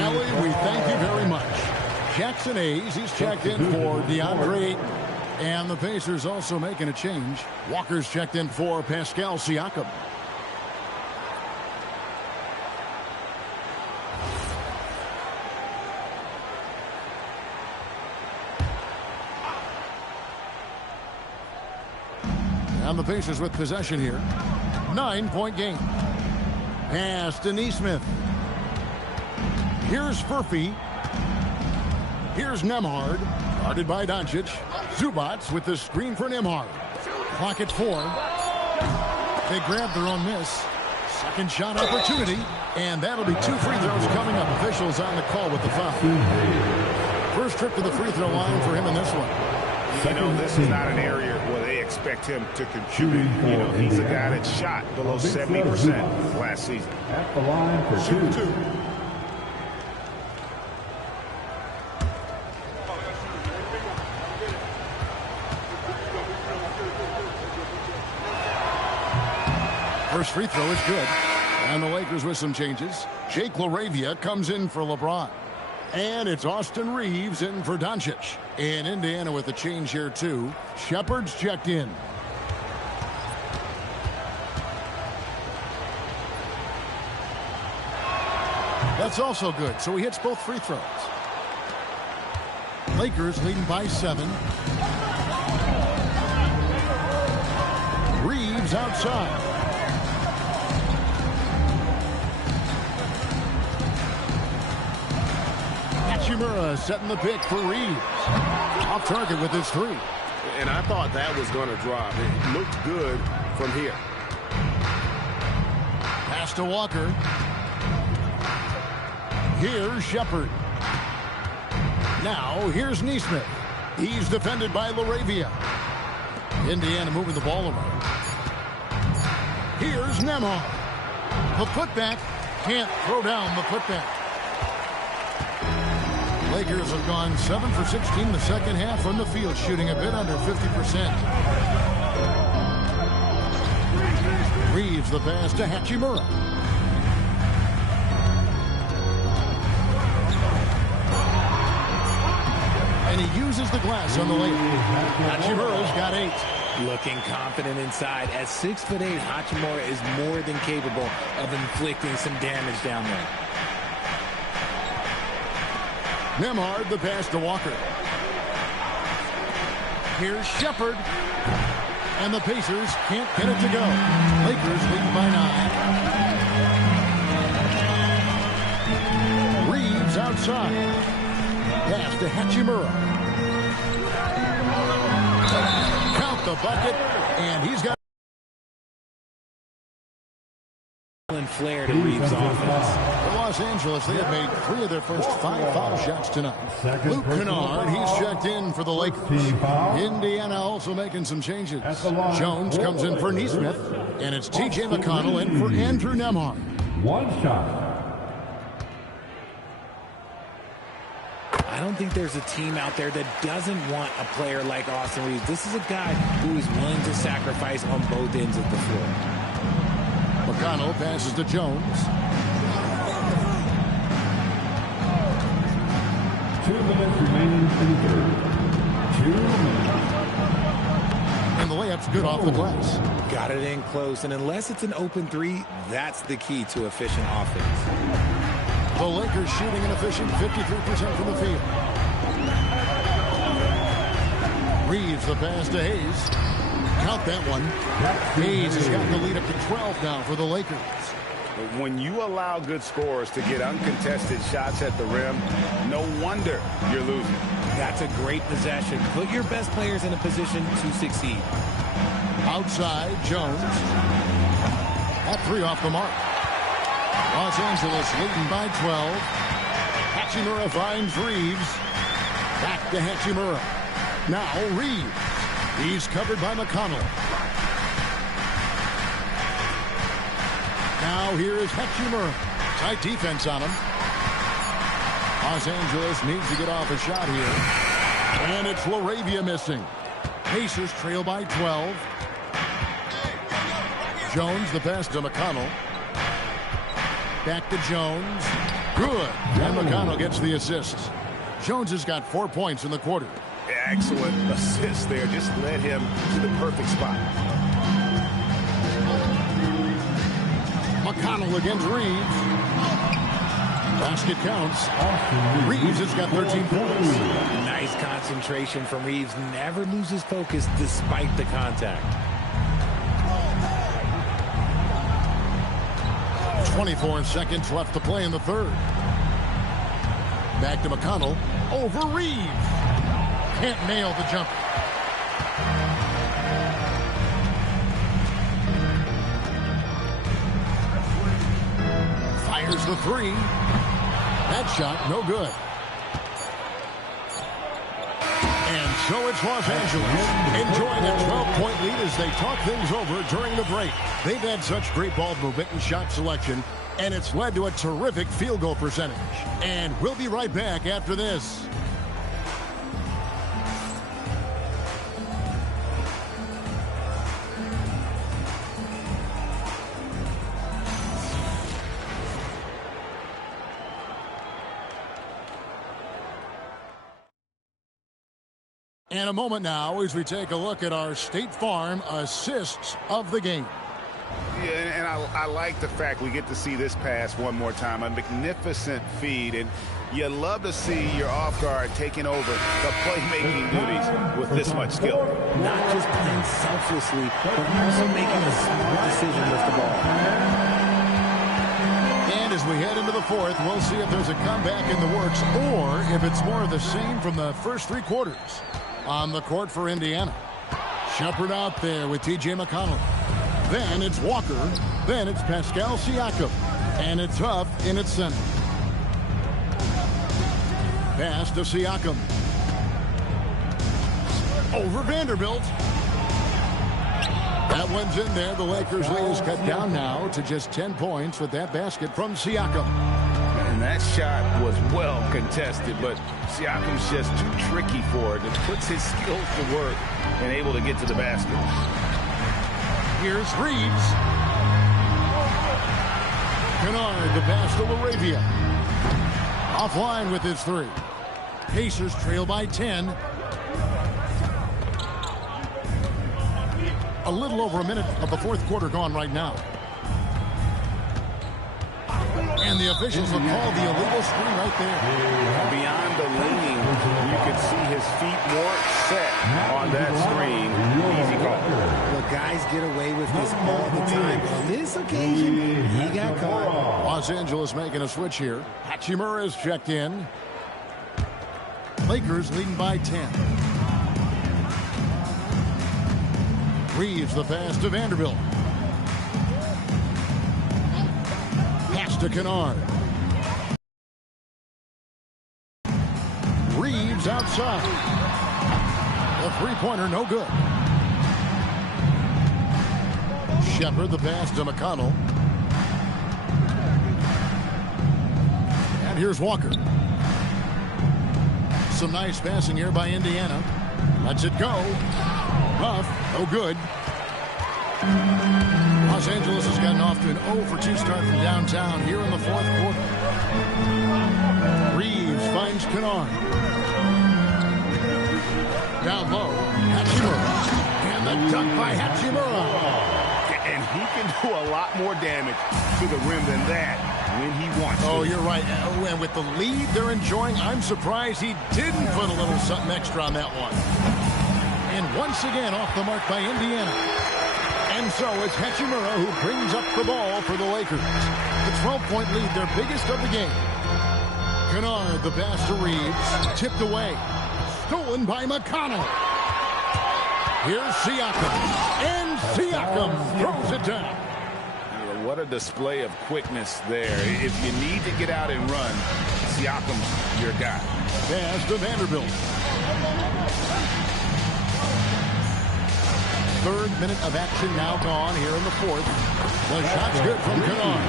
Allie, we thank you very much. Jackson Hayes, he's checked in for DeAndre Ayton. And the Pacers also making a change. Walker's checked in for Pascal Siakam. And the Pacers with possession here. 9-point game. Pass to Neesmith. Here's Furphy. Here's Nembhard. Guarded by Doncic. Zubac with the screen for Nembhard. Clock at 4. They grab their own miss. Second shot opportunity. And that'll be 2 free throws coming up. Officials on the call with the foul. First trip to the free throw line for him in this one. You know, this is not an area where they expect him to contribute. You know, he's a guy that shot below 70% last season. At the line for 2. First free throw is good. And the Lakers with some changes. Jake LaRavia comes in for LeBron. And it's Austin Reeves in for Doncic. And Indiana with a change here, too. Shepard's checked in. That's also good. So he hits both free throws. Lakers leading by 7. Reeves outside. Hachimura setting the pick for Reeves. Off target with his 3. And I thought that was going to drop. It looked good from here. Pass to Walker. Here's Shepard. Now here's Neesmith. He's defended by LaRavia. Indiana moving the ball around. Here's Nembhard. The putback. Can't throw down the putback. Lakers have gone 7 for 16 the second half from the field, shooting a bit under 50%. Reeves the pass to Hachimura. And he uses the glass on the layup. Hachimura's got 8. Looking confident inside. At 6'8", Hachimura is more than capable of inflicting some damage down there. Nembhard the pass to Walker. Here's Shepard. And the Pacers can't get it to go. Lakers lead by 9. Reeves outside. Pass to Hachimura. Count the bucket. And he's got flair to Reeves' offense. For Los Angeles, they have made 3 of their first 5 foul shots tonight. Luke Kennard, he's checked in for the Lakers. Indiana also making some changes. Jones comes in for Neesmith, and it's T.J. McConnell in for Andrew Nembhard. 1 shot. I don't think there's a team out there that doesn't want a player like Austin Reeves. This is a guy who is willing to sacrifice on both ends of the floor. McConnell passes to Jones. 2 minutes remaining in the third. 2 minutes. And the layup's good off the glass. Got it in close, and unless it's an open 3, that's the key to efficient offense. The Lakers shooting an efficient 53% from the field. Reeves the pass to Hayes. Count that one. Hayes has got the lead up to 12 now for the Lakers. When you allow good scorers to get uncontested shots at the rim, no wonder you're losing. That's a great possession. Put your best players in a position to succeed. Outside, Jones. That three off the mark. Los Angeles leading by 12. Hachimura finds Reeves. Back to Hachimura. Now Reeves. He's covered by McConnell. Now here is Hachimura. Tight defense on him. Los Angeles needs to get off a shot here. And it's LaRavia missing. Pacers trail by 12. Jones the pass to McConnell. Back to Jones. Good. And McConnell gets the assist. Jones has got 4 points in the quarter. Excellent assist there. Just led him to the perfect spot. McConnell against Reeves. Basket counts. Reeves has got 13 points. Nice concentration from Reeves. Never loses focus despite the contact. 24 seconds left to play in the third. Back to McConnell. Over Reeves. Can't nail the jumper. Fires the three. That shot, no good. And so it's Los Angeles enjoying a 12-point lead as they talk things over during the break. They've had such great ball movement and shot selection, and it's led to a terrific field goal percentage. And we'll be right back after this. And a moment now as we take a look at our State Farm assists of the game. Yeah, and I like the fact we get to see this pass one more time. A magnificent feed, and you love to see your off guard taking over the playmaking duties with this much skill. Not just playing selflessly, but also making a smart decision with the ball. And as we head into the fourth, we'll see if there's a comeback in the works or if it's more of the same from the first three quarters. On the court for Indiana. Shepard out there with T.J. McConnell. Then it's Walker. Then it's Pascal Siakam. And it's Huff in its center. Pass to Siakam. Over Vanderbilt. That one's in there. The Lakers lead is cut down now to just 10 points with that basket from Siakam. And that shot was well contested, but Siakam's just too tricky for it. It puts his skills to work and able to get to the basket. Here's Reeves. Kennard, the pass to LaRavia. Offline with his three. Pacers trail by 10. A little over a minute of the fourth quarter gone right now. And the officials will call the illegal screen right there. Beyond the leaning, you could see his feet more set on that screen. Easy call. Well, guys get away with this all the time. On this occasion, he got caught. Los Angeles making a switch here. Hachimura is checked in. Lakers leading by 10. Reeves the pass to Vanderbilt. Pass to Kennard. Reeves outside. The three-pointer no good. Shepard the pass to McConnell. And here's Walker. Some nice passing here by Indiana. Lets it go. Huff, no good. Los Angeles has gotten off to an 0-for-2 start from downtown here in the fourth quarter. Reeves finds Kennard. Down low, Hachimura. And the dunk by Hachimura. And he can do a lot more damage to the rim than that. when he wants to. Oh, you're right. And with the lead they're enjoying, I'm surprised he didn't put a little something extra on that one. And once again off the mark by Indiana. And so it's Hachimura who brings up the ball for the Lakers. The 12-point lead, their biggest of the game. Kennard, the pass to Reeves, tipped away. Stolen by McConnell. Here's Siakam. And Siakam throws it down. Yeah, what a display of quickness there. If you need to get out and run, Siakam's your guy. Pass to Vanderbilt. Third minute of action now gone here in the fourth. The shot's good from Kennard.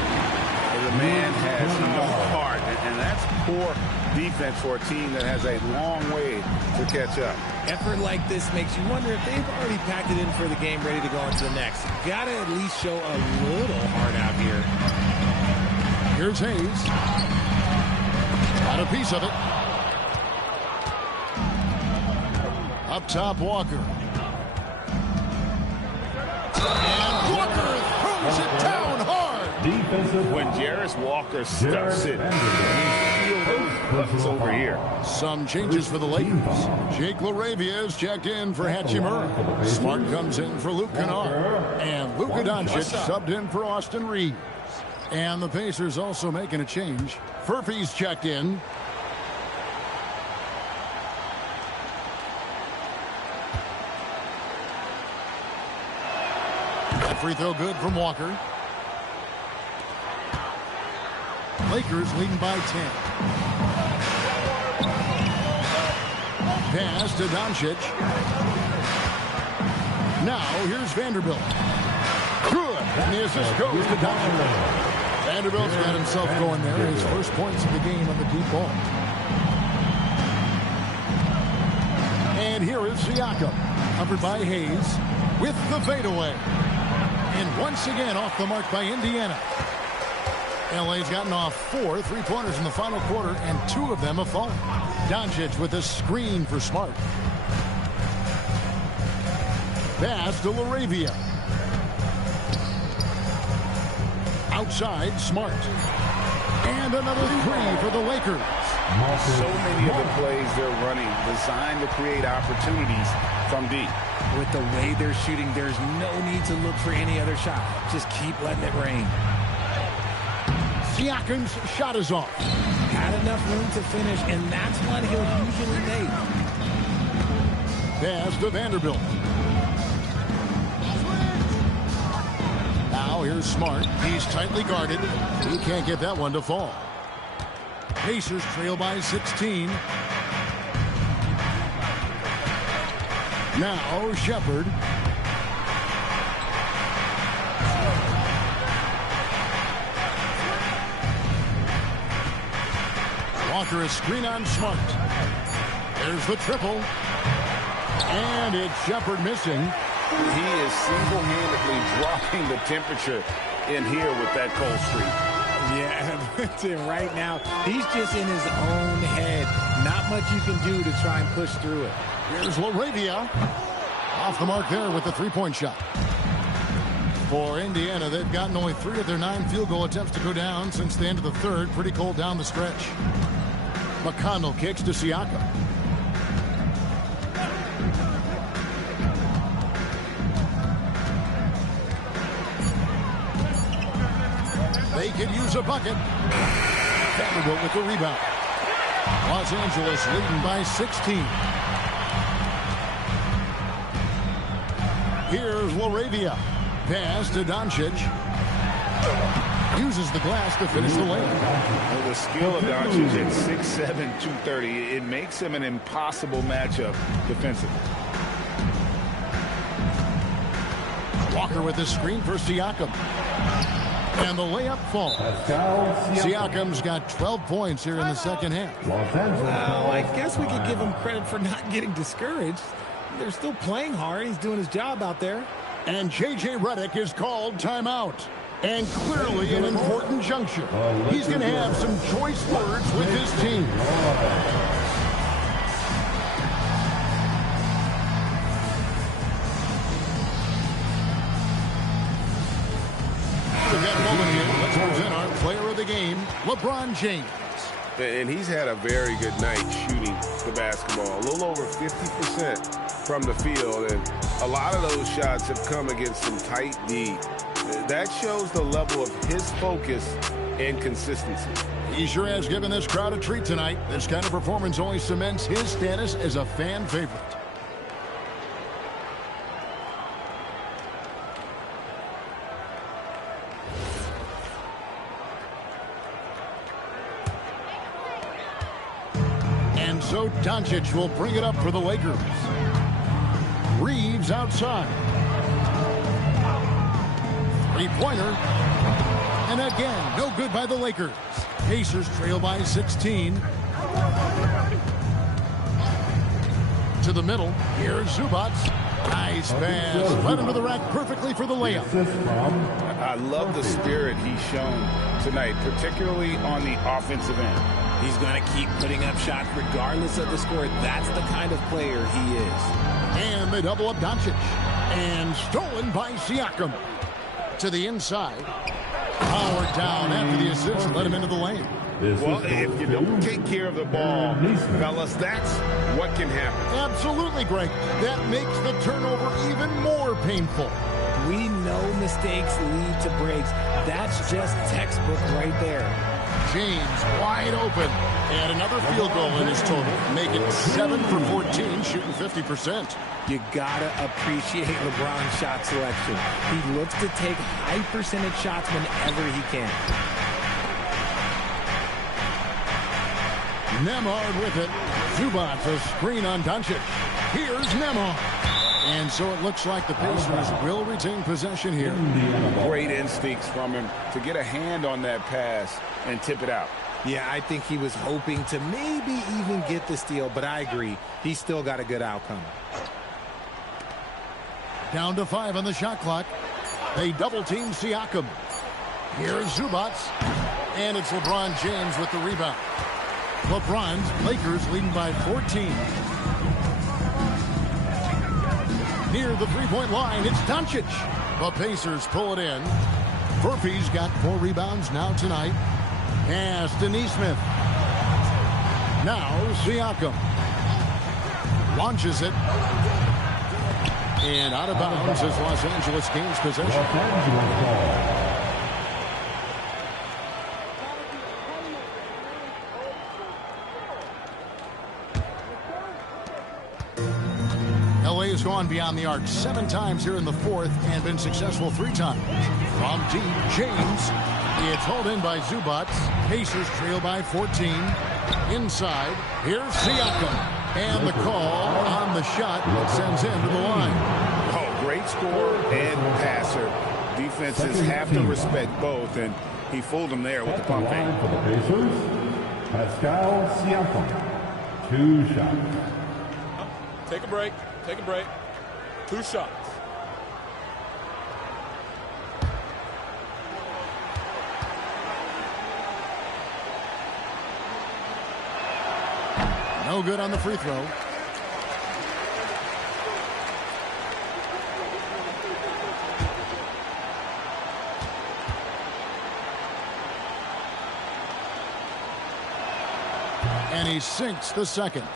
The man has no heart, and that's poor defense for a team that has a long way to catch up. Effort like this makes you wonder if they've already packed it in for the game, ready to go on to the next. Got to at least show a little heart out here. Here's Hayes. Got a piece of it. Up top, Walker. And Walker throws it down hard. When Jarris Walker stuffs it, you feel those buttons over here. Some changes for the Lakers. Jake LaRavia is checked in for Hachimura. Smart comes in for Luke Kennard. And Luka Doncic subbed in for Austin Reeves. And the Pacers also making a change. Furphy's checked in. Free throw good from Walker. Lakers leading by 10. Pass to Doncic. Now here's Vanderbilt. Good. And the assist goes to Doncic. Vanderbilt's got himself going there. His first points of the game on the deep ball. And here is Siakam. Covered by Hayes with the fadeaway. And once again off the mark by Indiana. LA's gotten off 4 3-pointers in the final quarter, and 2 of them have fallen. Doncic with a screen for Smart. Pass to LaRavia. Outside, Smart. And another 3 for the Lakers. So many of the plays they're running designed to create opportunities from deep. With the way they're shooting, there's no need to look for any other shot. Just keep letting it rain. Siakam's shot is off. Had enough room to finish, and that's one he'll usually make. Pass to Vanderbilt. Now here's Smart. He's tightly guarded. He can't get that one to fall. Pacers trail by 16. Now Shepard. Walker, a screen on Smart. There's the triple. And it's Shepard missing. He is single-handedly dropping the temperature in here with that cold streak. Yeah, right now, he's just in his own head. Not much you can do to try and push through it. Here's LaRavia. Off the mark there with the three-point shot. For Indiana, they've gotten only 3 of their 9 field goal attempts to go down since the end of the third. Pretty cold down the stretch. McConnell kicks to Siakam. They could use a bucket. Vanderbilt with the rebound. Los Angeles leading by 16. Here's LaRavia. Pass to Doncic. Uses the glass to finish the lane. Well, the skill of Doncic at 6'7", 230, it makes him an impossible matchup defensively. Walker with the screen for Siakam. And the layup falls. Siakam's got 12 points here in the second half. Well, I guess we could give him credit for not getting discouraged. They're still playing hard. He's doing his job out there. And J.J. Redick is called timeout. And clearly an important juncture. He's going to have some choice words with his team. We've got a moment here. Let's present our player of the game. LeBron James. And he's had a very good night shooting the basketball. A little over 50% from the field. And a lot of those shots have come against some tight D. That shows the level of his focus and consistency. He sure has given this crowd a treat tonight. This kind of performance only cements his status as a fan favorite. And so Doncic will bring it up for the Lakers. Reeves outside. Three-pointer. And again, no good by the Lakers. Pacers trail by 16. To the middle. Here's Zubac. Nice pass. Led into the rack perfectly for the layup. I love the spirit he's shown tonight, particularly on the offensive end. He's going to keep putting up shots regardless of the score. That's the kind of player he is. And they double up Doncic. And stolen by Siakam. To the inside. Powered down after the assist. Let him into the lane. Well, if you don't take care of the ball, fellas, that's what can happen. Absolutely, Greg. That makes the turnover even more painful. We know mistakes lead to breaks. That's just textbook right there. James wide open. And another field goal in his total. Make it 7 for 14, shooting 50%. You gotta appreciate LeBron's shot selection. He looks to take high percentage shots whenever he can. Nembhard with it. Zubac a screen on Doncic. Here's Nembhard. And so it looks like the Pacers will retain possession here. Great instincts from him to get a hand on that pass and tip it out. Yeah, I think he was hoping to maybe even get the steal, but I agree. He's still got a good outcome. Down to 5 on the shot clock. They double-team Siakam. Here's Zubac. And it's LeBron James with the rebound. LeBron's Lakers leading by 14. Near the three-point line, it's Doncic. The Pacers pull it in. Murphy's got 4 rebounds now tonight. Pass to Neesmith. Now Siakam. Launches it. And out of bounds as Los Angeles gains possession. Los Angeles ball. LA has gone beyond the arc 7 times here in the fourth and been successful 3 times. From deep, James. It's hauled in by Zubac. Pacers trail by 14. Inside, here's Siakam. And the call on the shot that sends him to the line. Oh, great scorer and passer. Defenses have to respect both, and he fooled them there with the pump fake. For the Pacers, Pascal Siakam. 2 shots. Take a break. Take a break. 2 shots. No good on the free throw. And he sinks the second.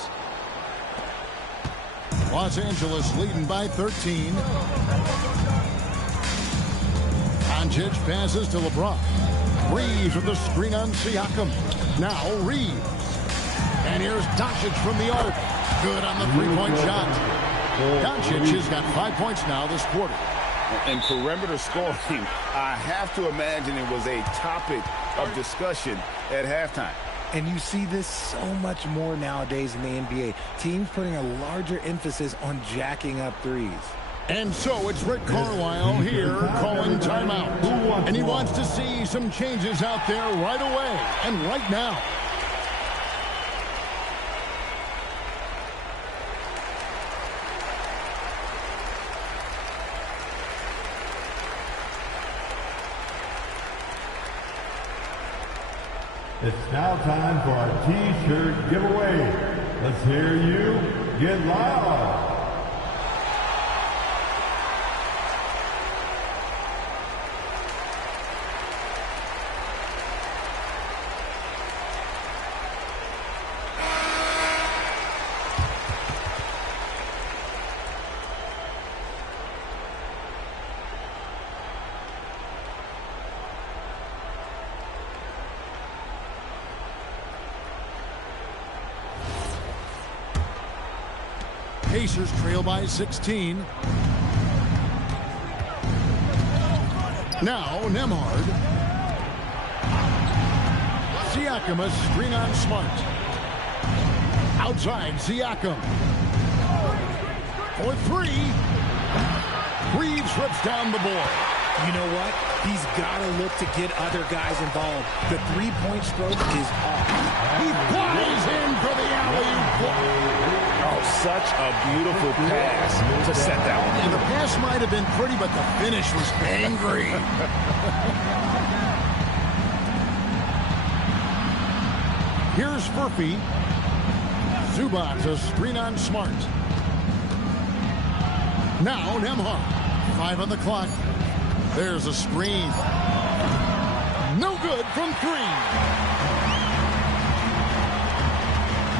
Los Angeles leading by 13. Doncic passes to LeBron. Reeves with the screen on Siakam. Now Reeves. And here's Doncic from the arc. Good on the three-point shot. Doncic has got 5 points now this quarter. And perimeter scoring, I have to imagine it was a topic of discussion at halftime. And you see this so much more nowadays in the NBA. Teams putting a larger emphasis on jacking up threes. And so it's Rick Carlisle here calling timeout. And he wants to see some changes out there right away and right now. It's now time for our T-shirt giveaway. Let's hear you get loud. Pacers trail by 16. Now Nembhard. Siakam, a screen on Smart. Outside, Siakam. For three. Reeves rips down the board. You know what? He's got to look to get other guys involved. The three-point stroke is off. He flies in for the alley-oop block. Oh, such a beautiful pass to set that one. And the pass might have been pretty, but the finish was angry. Here's Furphy. Zubac, a screen on Smart. Now Nembhard. 5 on the clock. There's a screen. No good from 3.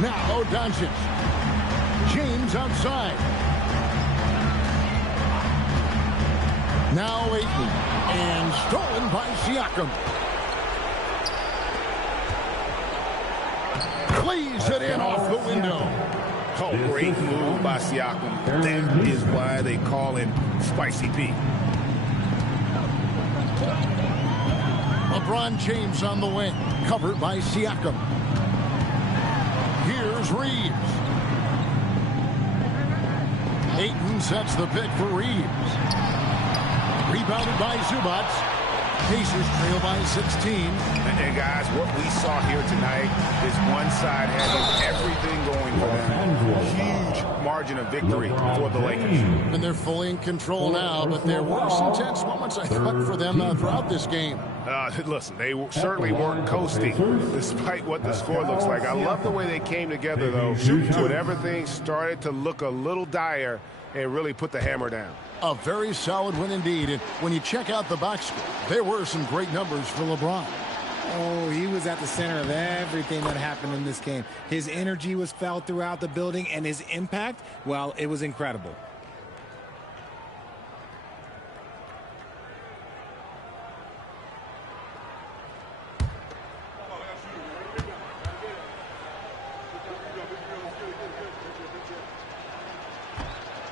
Now Doncic. James outside. Now Ayton. And stolen by Siakam. Plays it in off the window. Oh, great move by Siakam. That is why they call him Spicy Pete. LeBron James on the wing, covered by Siakam. Here's Reeves. Ayton sets the pick for Reeves. Rebounded by Zubac. Pacers trail by 16. And guys, what we saw here tonight is one side having everything going for them. Huge margin of victory for the Lakers. And they're fully in control now, but there were some tense moments, I thought, for them throughout this game. Listen, they certainly weren't coasting despite what the score looks like. I love the way they came together, though, when everything started to look a little dire and really put the hammer down. A very solid win indeed. And when you check out the box score, there were some great numbers for LeBron. Oh, he was at the center of everything that happened in this game. His energy was felt throughout the building, and his impact, well, it was incredible.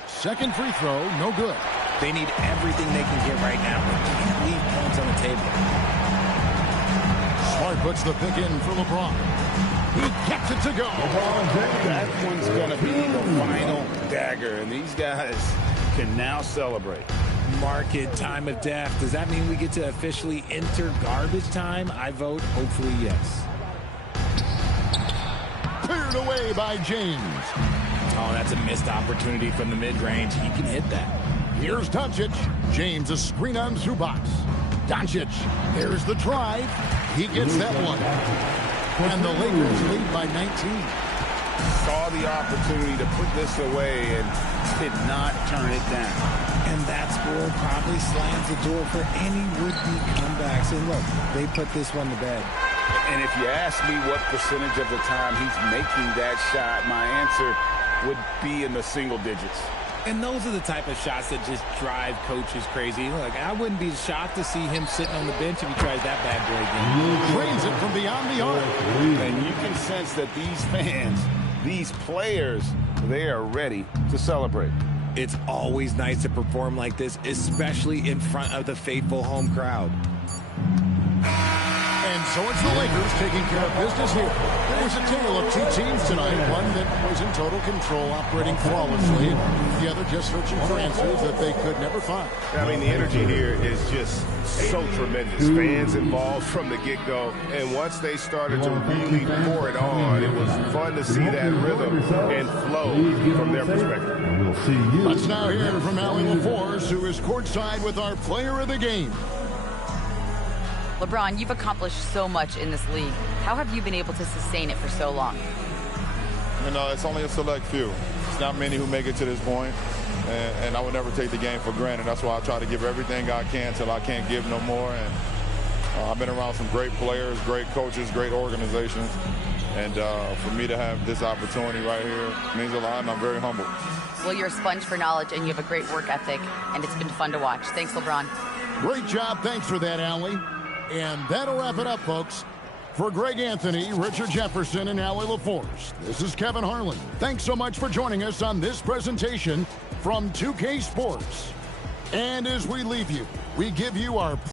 Second free throw, no good. They need everything they can get right now. They can't leave points on the table. Smart puts the pick in for LeBron. He gets it to go. That one's going to be the final dagger, and these guys can now celebrate. Mark it, time of death. Does that mean we get to officially enter garbage time? I vote hopefully yes. Cleared away by James. Oh, that's a missed opportunity from the mid-range. He can hit that. Here's Doncic. James, a screen on Zubac. Doncic, there's the drive. He gets that one. And the Lakers lead by 19. Saw the opportunity to put this away and did not turn it down. And that score probably slams the door for any would-be comebacks. And look, they put this one to bed. And if you ask me what percentage of the time he's making that shot, my answer would be in the single digits. And those are the type of shots that just drive coaches crazy. Like, I wouldn't be shocked to see him sitting on the bench if he tries that bad boy again. Drains it from beyond the arc. And you can sense that these fans, these players, they are ready to celebrate. It's always nice to perform like this, especially in front of the faithful home crowd. And so it's the Lakers taking care of business here. It was a tale of two teams tonight. One that was in total control, operating flawlessly. The other just searching for answers that they could never find. I mean, the energy here is just so tremendous. Fans involved from the get-go. And once they started to really pour it on, it was fun to see that rhythm and flow from their perspective. Let's now hear from Allie LaForce, who is courtside with our player of the game. LeBron, you've accomplished so much in this league. How have you been able to sustain it for so long? You know, it's only a select few. It's not many who make it to this point, and I would never take the game for granted. That's why I try to give everything I can till I can't give no more. And I've been around some great players, great coaches, great organizations, and for me to have this opportunity right here means a lot, and I'm very humbled. Well, you're a sponge for knowledge, and you have a great work ethic, and it's been fun to watch. Thanks, LeBron. Great job. Thanks for that, Allie. And that'll wrap it up, folks. For Greg Anthony, Richard Jefferson, and Allie LaForce, this is Kevin Harlan. Thanks so much for joining us on this presentation from 2K Sports. And as we leave you, we give you our